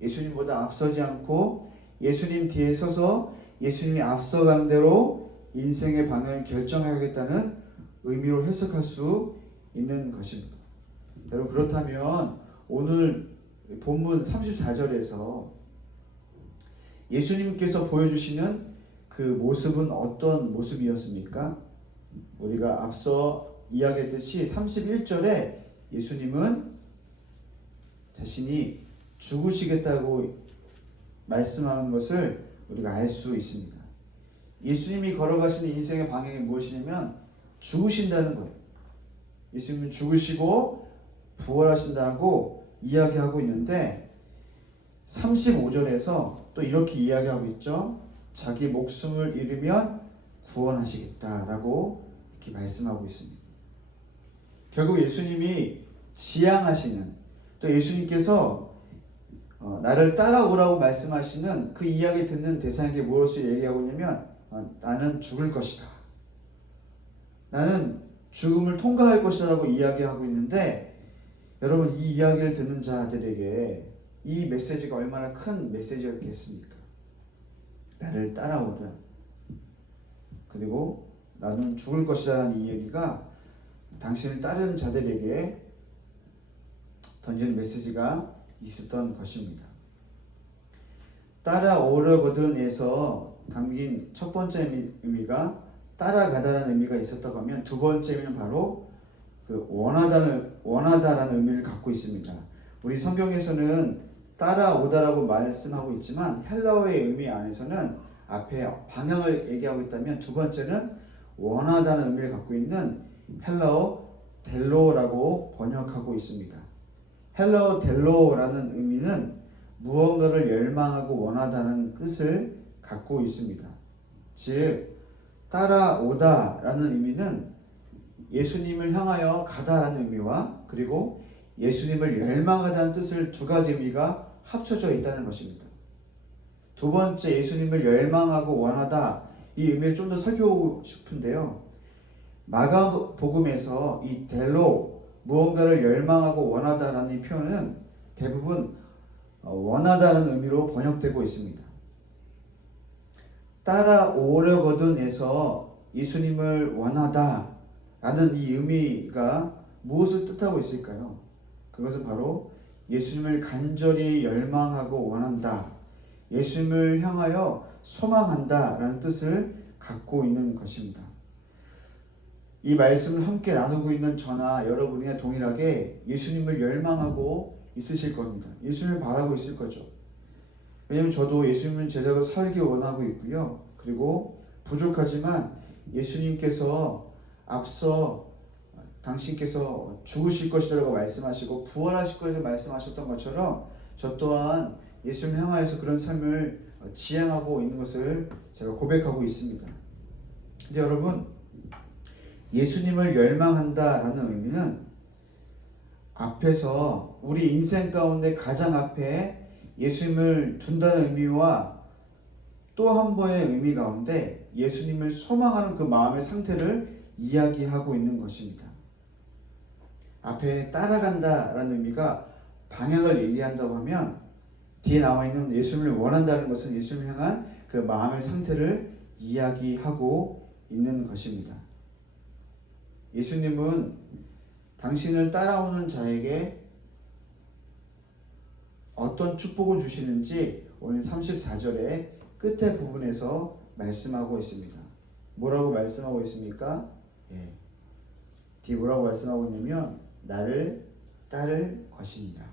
예수님보다 앞서지 않고 예수님 뒤에 서서 예수님이 앞서가는 대로 인생의 방향을 결정하겠다는 의미로 해석할 수 있는 것입니다. 여러분 그렇다면 오늘 본문 34절에서 예수님께서 보여주시는 그 모습은 어떤 모습이었습니까? 우리가 앞서 이야기했듯이 31절에 예수님은 자신이 죽으시겠다고 말씀하는 것을 우리가 알 수 있습니다. 예수님이 걸어가시는 인생의 방향이 무엇이냐면 죽으신다는 거예요. 예수님은 죽으시고 부활하신다고 이야기하고 있는데 35절에서 또 이렇게 이야기하고 있죠. 자기 목숨을 잃으면 구원하시겠다라고 이렇게 말씀하고 있습니다. 결국 예수님이 지향하시는 또 예수님께서 나를 따라오라고 말씀하시는 그 이야기 듣는 대상에게 무엇을 얘기하고 있냐면 나는 죽을 것이다. 나는 죽음을 통과할 것이다 라고 이야기하고 있는데 여러분 이 이야기를 듣는 자들에게 이 메시지가 얼마나 큰 메시지였겠습니까? 나를 따라오라. 그리고 나는 죽을 것이다 라는 이 얘기가 당신을 따르는 자들에게 던지는 메시지가 있었던 것입니다. 따라오려거든에서 담긴 첫 번째 의미가 따라가다라는 의미가 있었다고 하면 두 번째 의미는 바로 그 원하다라는 의미를 갖고 있습니다. 우리 성경에서는 따라오다라고 말씀하고 있지만 헬라어의 의미 안에서는 앞에 방향을 얘기하고 있다면 두 번째는 원하다는 의미를 갖고 있는 헬라어 델로라고 번역하고 있습니다. 헬라어 델로라는 의미는 무언가를 열망하고 원하다는 뜻을 갖고 있습니다. 즉 따라오다라는 의미는 예수님을 향하여 가다라는 의미와 그리고 예수님을 열망하다는 뜻을 두 가지 의미가 합쳐져 있다는 것입니다. 두 번째 예수님을 열망하고 원하다 이 의미를 좀 더 살펴보고 싶은데요. 마가복음에서 이 델로 무언가를 열망하고 원하다라는 이 표현은 대부분 원하다라는 의미로 번역되고 있습니다. 따라오려거든에서 예수님을 원하다라는 이 의미가 무엇을 뜻하고 있을까요? 그것은 바로 예수님을 간절히 열망하고 원한다, 예수님을 향하여 소망한다라는 뜻을 갖고 있는 것입니다. 이 말씀을 함께 나누고 있는 저나 여러분이 동일하게 예수님을 열망하고 있으실 겁니다. 예수님을 바라고 있을 거죠. 왜냐하면 저도 예수님을 제자로 살기 원하고 있고요. 그리고 부족하지만 예수님께서 앞서 당신께서 죽으실 것이라고 말씀하시고 부활하실 것이라고 말씀하셨던 것처럼 저 또한 예수님을 향하여서 그런 삶을 지향하고 있는 것을 제가 고백하고 있습니다. 근데 여러분, 예수님을 열망한다라는 의미는 앞에서 우리 인생 가운데 가장 앞에 예수님을 둔다는 의미와 또 한 번의 의미 가운데 예수님을 소망하는 그 마음의 상태를 이야기하고 있는 것입니다. 앞에 따라간다라는 의미가 방향을 얘기한다고 하면 뒤에 나와 있는 예수님을 원한다는 것은 예수님을 향한 그 마음의 상태를 이야기하고 있는 것입니다. 예수님은 당신을 따라오는 자에게 어떤 축복을 주시는지 오늘 34절의 끝에 부분에서 말씀하고 있습니다. 뭐라고 말씀하고 있습니까? 뒤에 뭐라고 말씀하고 있냐면 나를 따를 것이니라.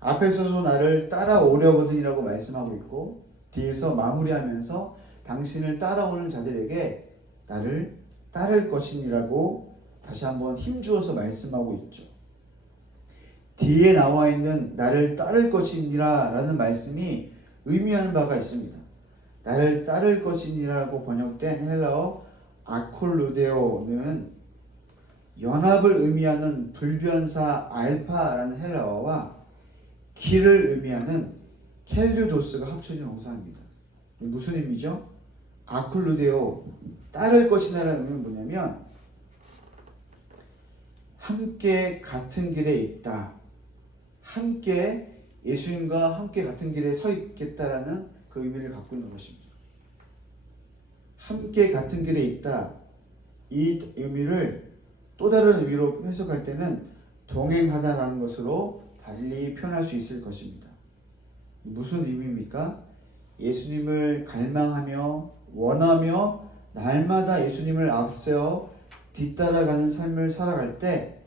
앞에서도 나를 따라오려거든이라고 말씀하고 있고 뒤에서 마무리하면서 당신을 따라오는 자들에게 나를 따를 것이니라고 다시 한번 힘주어서 말씀하고 있죠. 뒤에 나와 있는 나를 따를 것이니라 라는 말씀이 의미하는 바가 있습니다. 나를 따를 것이니라고 번역된 헬라어 아콜루데오는 연합을 의미하는 불변사 알파라는 헬라어와 길을 의미하는 켈류도스가 합쳐진 동사입니다. 무슨 의미죠? 아콜루데오, 따를 것이라는 의미는 뭐냐면 함께 같은 길에 있다. 함께 예수님과 함께 같은 길에 서 있겠다라는 그 의미를 갖고 있는 것입니다. 함께 같은 길에 있다. 이 의미를 또 다른 의미로 해석할 때는 동행하다라는 것으로 달리 표현할 수 있을 것입니다. 무슨 의미입니까? 예수님을 갈망하며 원하며 날마다 예수님을 앞세워 뒤따라가는 삶을 살아갈 때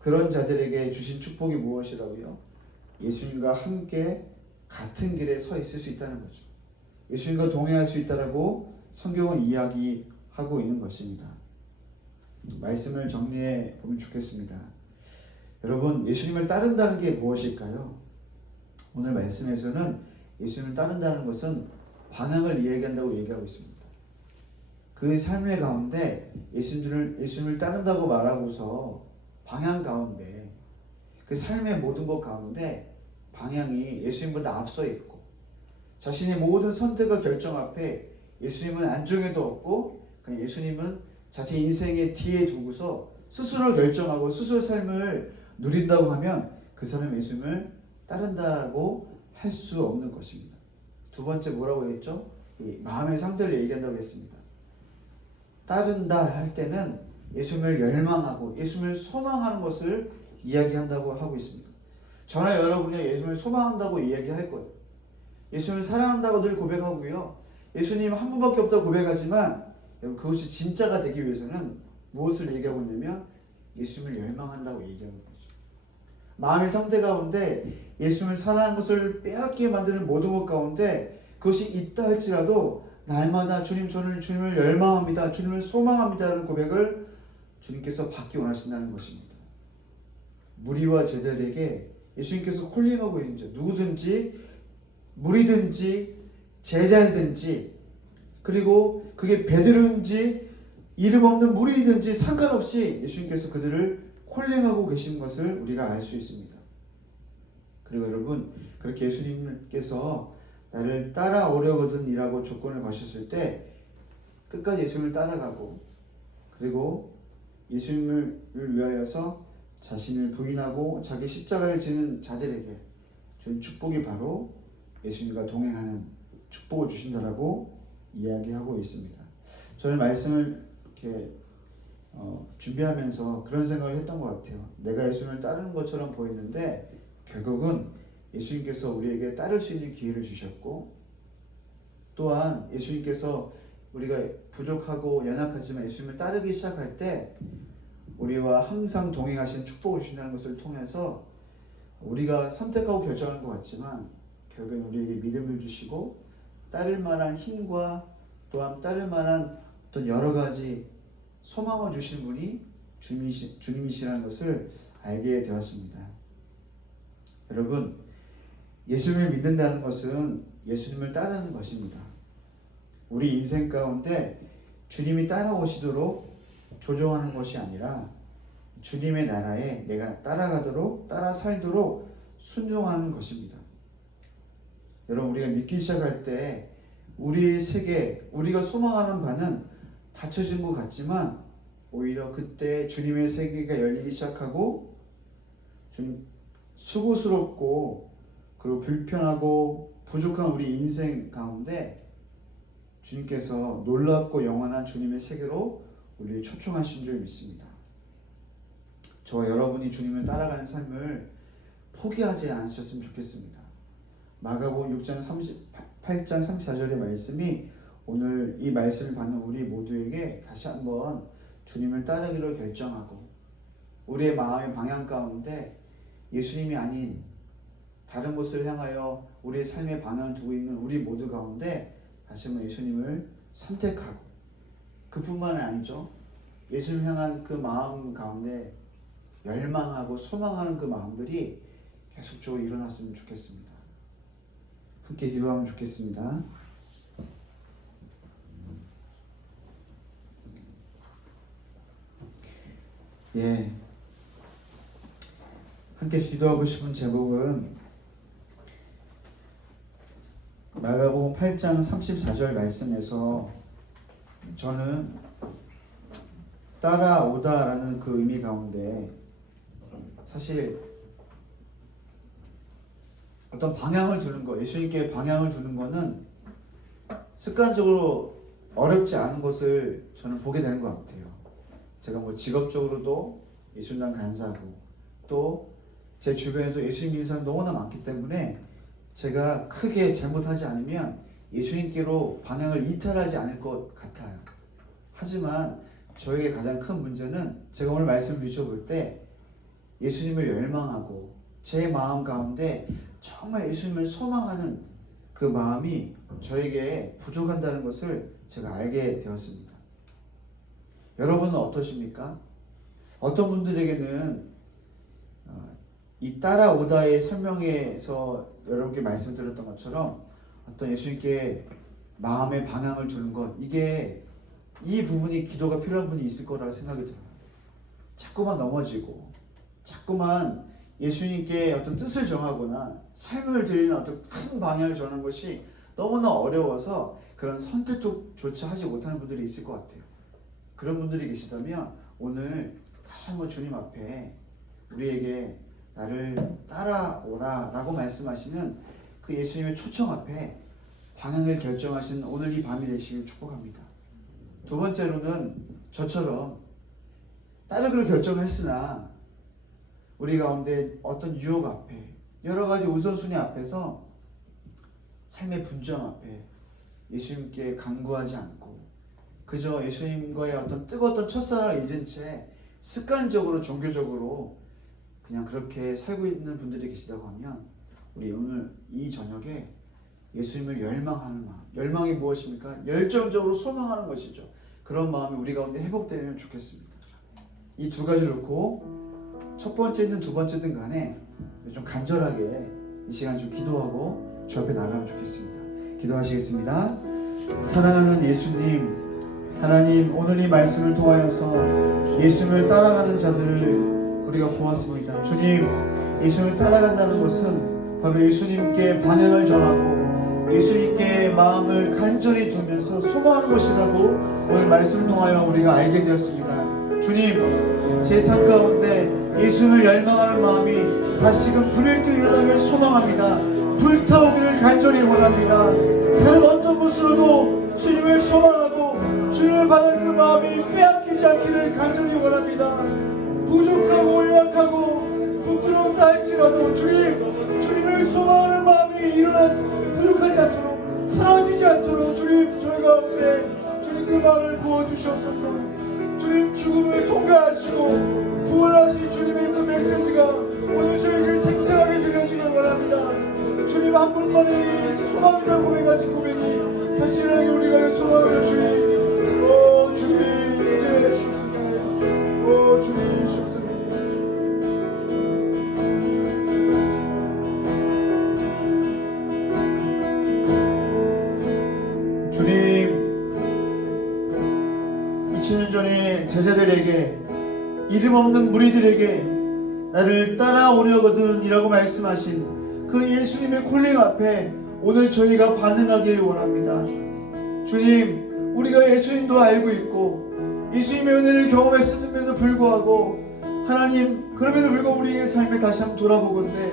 그런 자들에게 주신 축복이 무엇이라고요? 예수님과 함께 같은 길에 서 있을 수 있다는 거죠. 예수님과 동행할 수 있다라고 성경은 이야기하고 있는 것입니다. 말씀을 정리해 보면 좋겠습니다. 여러분, 예수님을 따른다는 게 무엇일까요? 오늘 말씀에서는 예수님을 따른다는 것은 방향을 이야기한다고 얘기하고 있습니다. 그 삶의 가운데 예수님을 따른다고 말하고서 방향 가운데 그 삶의 모든 것 가운데 방향이 예수님보다 앞서 있고 자신의 모든 선택과 결정 앞에 예수님은 안중에도 없고 그냥 예수님은 자신 인생의 뒤에 두고서 스스로 결정하고 스스로 삶을 누린다고 하면 그 사람은 예수님을 따른다고 할 수 없는 것입니다. 두 번째 뭐라고 했죠? 이 마음의 상태를 얘기한다고 했습니다. 따른다 할 때는 예수님을 열망하고 예수님을 소망하는 것을 이야기한다고 하고 있습니다. 저나 여러분이 예수님을 소망한다고 이야기할 거예요. 예수님을 사랑한다고 늘 고백하고요. 예수님 한 분밖에 없다고 고백하지만 그것이 진짜가 되기 위해서는 무엇을 얘기하고 있냐면 예수님을 열망한다고 얘기하는 거죠. 마음의 상태 가운데 예수님을 사랑하는 것을 빼앗게 만드는 모든 것 가운데 그것이 있다 할지라도 날마다 저는 주님을 열망합니다. 주님을 소망합니다라는 고백을 주님께서 받기 원하신다는 것입니다. 무리와 제자들에게 예수님께서 콜링하고 있는 자 누구든지 무리든지 제자든지 그리고 그게 베드로인지 이름 없는 무리든지 상관없이 예수님께서 그들을 콜링하고 계신 것을 우리가 알 수 있습니다. 그리고 여러분 그렇게 예수님께서 나를 따라오려거든 이라고 조건을 거셨을 때 끝까지 예수님을 따라가고 그리고 예수님을 위하여서 자신을 부인하고 자기 십자가를 지는 자들에게 준 축복이 바로 예수님과 동행하는 축복을 주신다라고 이야기하고 있습니다. 저는 말씀을 이렇게 준비하면서 그런 생각을 했던 것 같아요. 내가 예수님을 따르는 것처럼 보이는데 결국은 예수님께서 우리에게 따를 수 있는 기회를 주셨고 또한 예수님께서 우리가 부족하고 연약하지만 예수님을 따르기 시작할 때 우리와 항상 동행하신 축복을 주신다는 것을 통해서 우리가 선택하고 결정하는 것 같지만 결국엔 우리에게 믿음을 주시고 따를 만한 힘과 또한 따를 만한 어떤 여러 가지 소망을 주신 분이 주님이시라는 것을 알게 되었습니다. 여러분, 예수님을 믿는다는 것은 예수님을 따르는 것입니다. 우리 인생 가운데 주님이 따라오시도록 조종하는 것이 아니라 주님의 나라에 내가 따라가도록 따라 살도록 순종하는 것입니다. 여러분, 우리가 믿기 시작할 때 우리의 세계, 우리가 소망하는 바는 닫혀진 것 같지만 오히려 그때 주님의 세계가 열리기 시작하고 좀 수고스럽고 그리고 불편하고 부족한 우리 인생 가운데 주님께서 놀랍고 영원한 주님의 세계로 우리를 초청하신 줄 믿습니다. 저와 여러분이 주님을 따라가는 삶을 포기하지 않으셨으면 좋겠습니다. 마가복음 6장 8장 34절의 말씀이 오늘 이 말씀을 받는 우리 모두에게 다시 한번 주님을 따르기로 결정하고 우리의 마음의 방향 가운데 예수님이 아닌 다른 곳을 향하여 우리의 삶의 방향을 두고 있는 우리 모두 가운데 다시 한번 예수님을 선택하고 그뿐만 아니죠. 예수님 향한 그 마음 가운데 열망하고 소망하는 그 마음들이 계속적으로 일어났으면 좋겠습니다. 함께 기도하면 좋겠습니다. 예, 함께 기도하고 싶은 제목은 마가복음 8장 34절 말씀에서 저는 따라오다라는 그 의미 가운데 사실 어떤 방향을 주는 거, 예수님께 방향을 주는 거는 습관적으로 어렵지 않은 것을 저는 보게 되는 것 같아요. 제가 뭐 직업적으로도 예수님당 간사하고 또 제 주변에도 예수님 믿는 사람이 너무나 많기 때문에 제가 크게 잘못하지 않으면 예수님께로 방향을 이탈하지 않을 것 같아요. 하지만 저에게 가장 큰 문제는 제가 오늘 말씀을 비춰볼 때 예수님을 열망하고 제 마음 가운데 정말 예수님을 소망하는 그 마음이 저에게 부족한다는 것을 제가 알게 되었습니다. 여러분은 어떠십니까? 어떤 분들에게는 이 따라오다의 설명에서 여러분께 말씀드렸던 것처럼 어떤 예수님께 마음의 방향을 주는 것, 이게 이 부분이 기도가 필요한 분이 있을 거라고 생각이 들어요. 자꾸만 넘어지고 자꾸만 예수님께 어떤 뜻을 정하거나 삶을 드리는 어떤 큰 방향을 정하는 것이 너무나 어려워서 그런 선택조차 하지 못하는 분들이 있을 것 같아요. 그런 분들이 계시다면 오늘 다시 한번 주님 앞에 우리에게 나를 따라오라 라고 말씀하시는 그 예수님의 초청 앞에 방향을 결정하시는 오늘 이 밤이 되시길 축복합니다. 두 번째로는 저처럼 따르기로 결정을 했으나 우리 가운데 어떤 유혹 앞에 여러 가지 우선순위 앞에서 삶의 분주함 앞에 예수님께 간구하지 않고 그저 예수님과의 어떤 뜨거웠던 첫사랑을 잊은 채 습관적으로 종교적으로 그냥 그렇게 살고 있는 분들이 계시다고 하면 우리 오늘 이 저녁에 예수님을 열망하는 마음, 열망이 무엇입니까? 열정적으로 소망하는 것이죠. 그런 마음이 우리 가운데 회복되면 좋겠습니다. 이 두 가지를 놓고 첫 번째든 두 번째든 간에 좀 간절하게 이 시간 좀 기도하고 주 앞에 나가면 좋겠습니다. 기도하시겠습니다. 사랑하는 예수님, 하나님, 오늘 이 말씀을 통하여서 예수님을 따라가는 자들을 우리가 보았습니다. 주님, 예수님을 따라간다는 것은 바로 예수님께 방향을 정하고 예수님께 마음을 간절히 두면서 소망하는 것이라고 오늘 말씀을 통하여 우리가 알게 되었습니다. 주님, 제 삶 가운데 예수님을 열망하는 마음이 다시금 불일 듯 일어나길 소망합니다. 불타오기를 간절히 원합니다. 다른 어떤 곳으로도 주님을 소망하고 주님을 받는 그 마음이 빼앗기지 않기를 간절히 원합니다. 부족하고 연약하고 부끄럽다 할지라도 주님을 소망하는 마음이 부족하지 않도록 사라지지 않도록 주님 저희 가운데 주님 그 마음을 부어주시옵소서. 주님 죽음을 통과하시고 부활하신 주님의 그 메시지가 오늘 저희를 생생하게 주님 한 분만이 소망이라고 고백하신 고백이 자신에게 우리가 소망을 주님 주님 이제 주옵소서 주님 주옵소서 주님 2000년 전에 제자들에게 이름 없는 무리들에게 나를 따라오려거든 이라고 말씀하신 그 예수님의 콜링 앞에 오늘 저희가 반응하길 원합니다. 주님, 우리가 예수님도 알고 있고 예수님의 은혜를 경험했음에도 불구하고 하나님, 그럼에도 불구하고 우리의 삶을 다시 한번 돌아보건대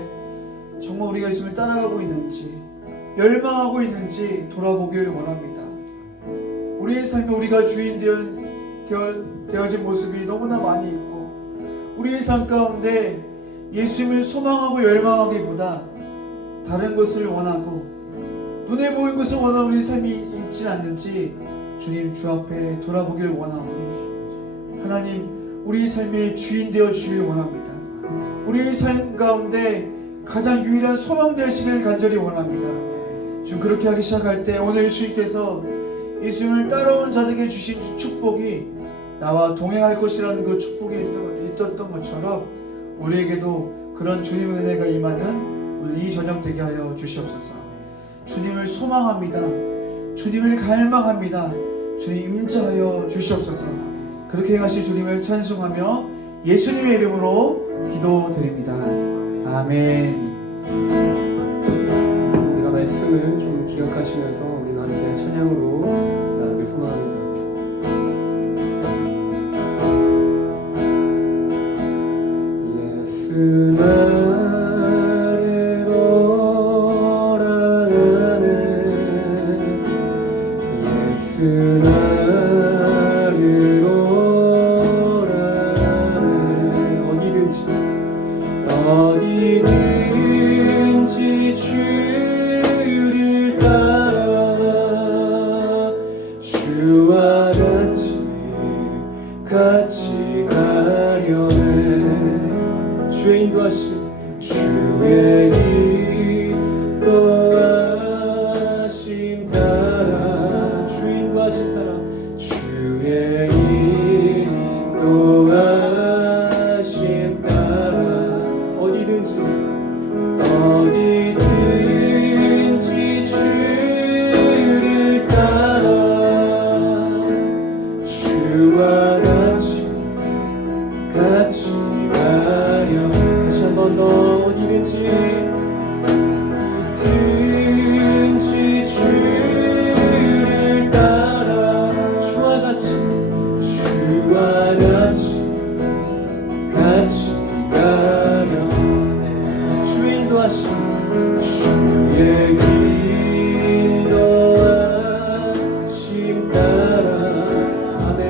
정말 우리가 예수님을 따라가고 있는지 열망하고 있는지 돌아보길 원합니다. 우리의 삶에 우리가 주인 되어진 모습이 너무나 많이 있고 우리의 삶 가운데 예수님을 소망하고 열망하기보다 다른 것을 원하고 눈에 보이는 것을 원하는 우리 삶이 있지 않는지 주님 주 앞에 돌아보길 원하오니 하나님 우리 삶의 주인 되어 주길 원합니다. 우리의 삶 가운데 가장 유일한 소망 되시길 간절히 원합니다. 지금 그렇게 하기 시작할 때 오늘 주님께서 예수님을 따라온 자들에게 주신 축복이 나와 동행할 것이라는 그 축복이 있었던 것처럼 우리에게도 그런 주님의 은혜가 임하는 오늘 이 저녁 되게 하여 주시옵소서. 주님을 소망합니다. 주님을 갈망합니다. 주님 임재하여 주시옵소서. 그렇게 행하신 주님을 찬송하며 예수님의 이름으로 기도드립니다. 아멘. 우리가 말씀을 좀 기억하시면서 우리가 함께 찬양으로 나아가길 소망합니다. 예수 나를 오라하네 예수 나를 오라하네 어디든지 주를 따라 주와 같이 가려네 주의 인도하심 주의 인도하심 따라 주의 인도하심 따라 주의 인도하심 따라 어디든지 주를 따라 주와 같이 가려 다시 한 번 더 어디든지 주를 따라 주와 같이 가려 주의 인도하심 주의 인도하심 따라 아멘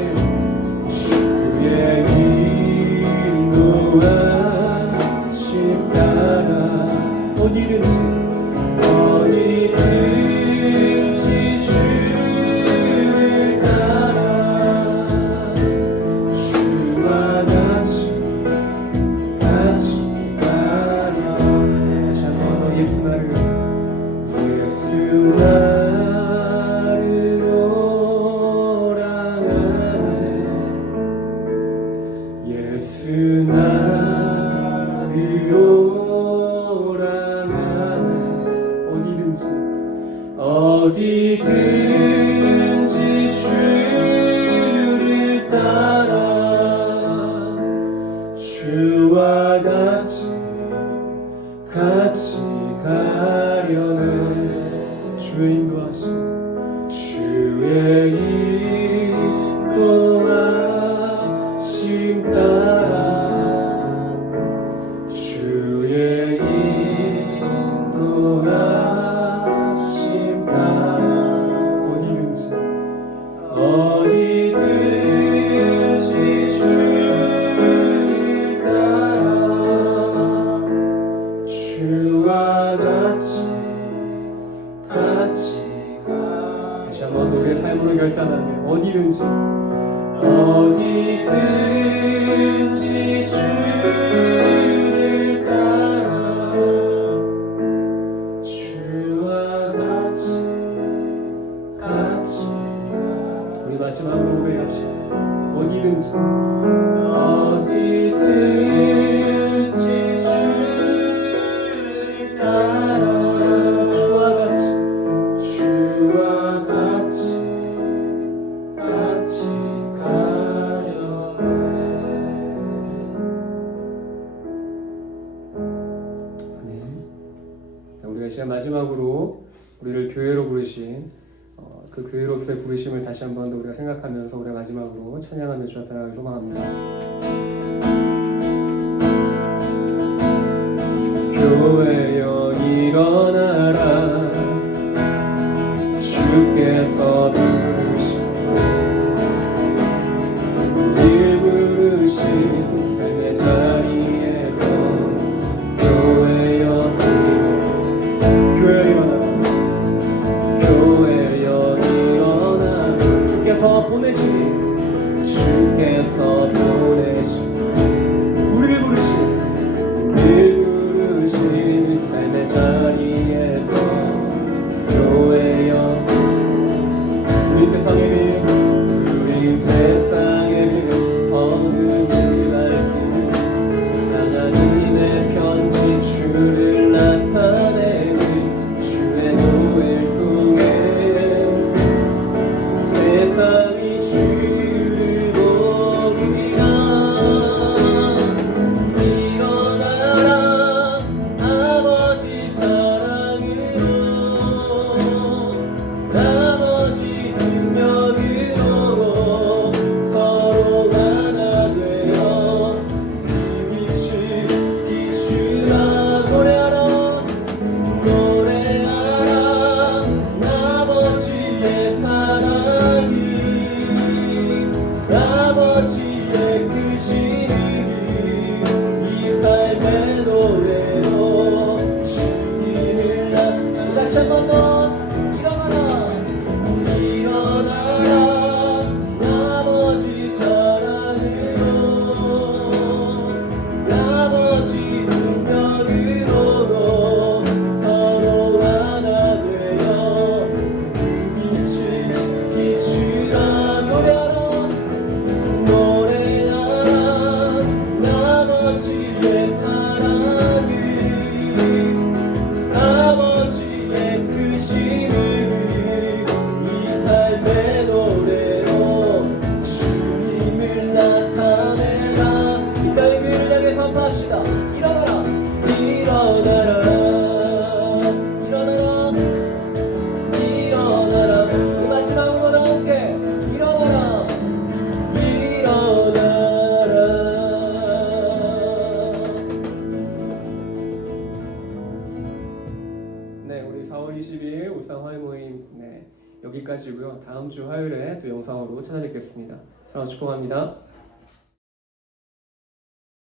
주의 인도하심 따라 어디든지 주를 따라 주와 같이 가려 다시 한번 예수 나를 오라하네 예수 나를 오라하네 어디든지 주를 따라 주와 같이 가려네 주의 인도하심 주의 인도하심 따라 주의 인도하심 따라 어디든지 주를 따라 주와 같이 가 다시 한번 우리의 삶으로 결단하며 어디든지 주를 따라 같이 어디든지 주를 따라 주와 같이 같이 가려 해. 아멘. 자, 우리가 이 시간 마지막으로 우리를 교회로 부르신 그 교회로서의 부르심을 다시 한 번 더 우리가 생각하면서 우리가 마지막으로 찬양하며 주 앞에 나가길 소망합니다. 교회여 일어나라 주께서 부르시고 우릴 부르신 삶의 자리에서 교회여 일어나 주께서 보내신 우리를 부르신 삶의 자리에서 교회여 우리 세상의 빛 어둠을 밝히는 하나님의 편지 주를 나타내는 주의 노예를 통해 세상이 주를 보리라. 일어나라 아버지 사랑으로 아버지 능력으로 서로 하나 되어 그 빛을 비추라. 노래하라 아버지의 사랑이 아버지의 크심이 이 삶의 노래로 주님을 다시 한 번 더 일어나라 아버지 사랑으로 아버지 능력으로 서로 하나 되어 그 빛을 비추라. 노래하라 아버지의 사랑을 아버지의 크심을 이 삶의 노래로 주님을 나타내라. 이 땅의 교회를 향해 선포합시다. 일어나라 이 마지막으로 다 함께 일어나라. 네, 우리 4월 20일 울산 화요 모임 여기까지고요. 다음 주 화요일에 또 영상으로 찾아뵙겠습니다. 사랑으로 축복합니다.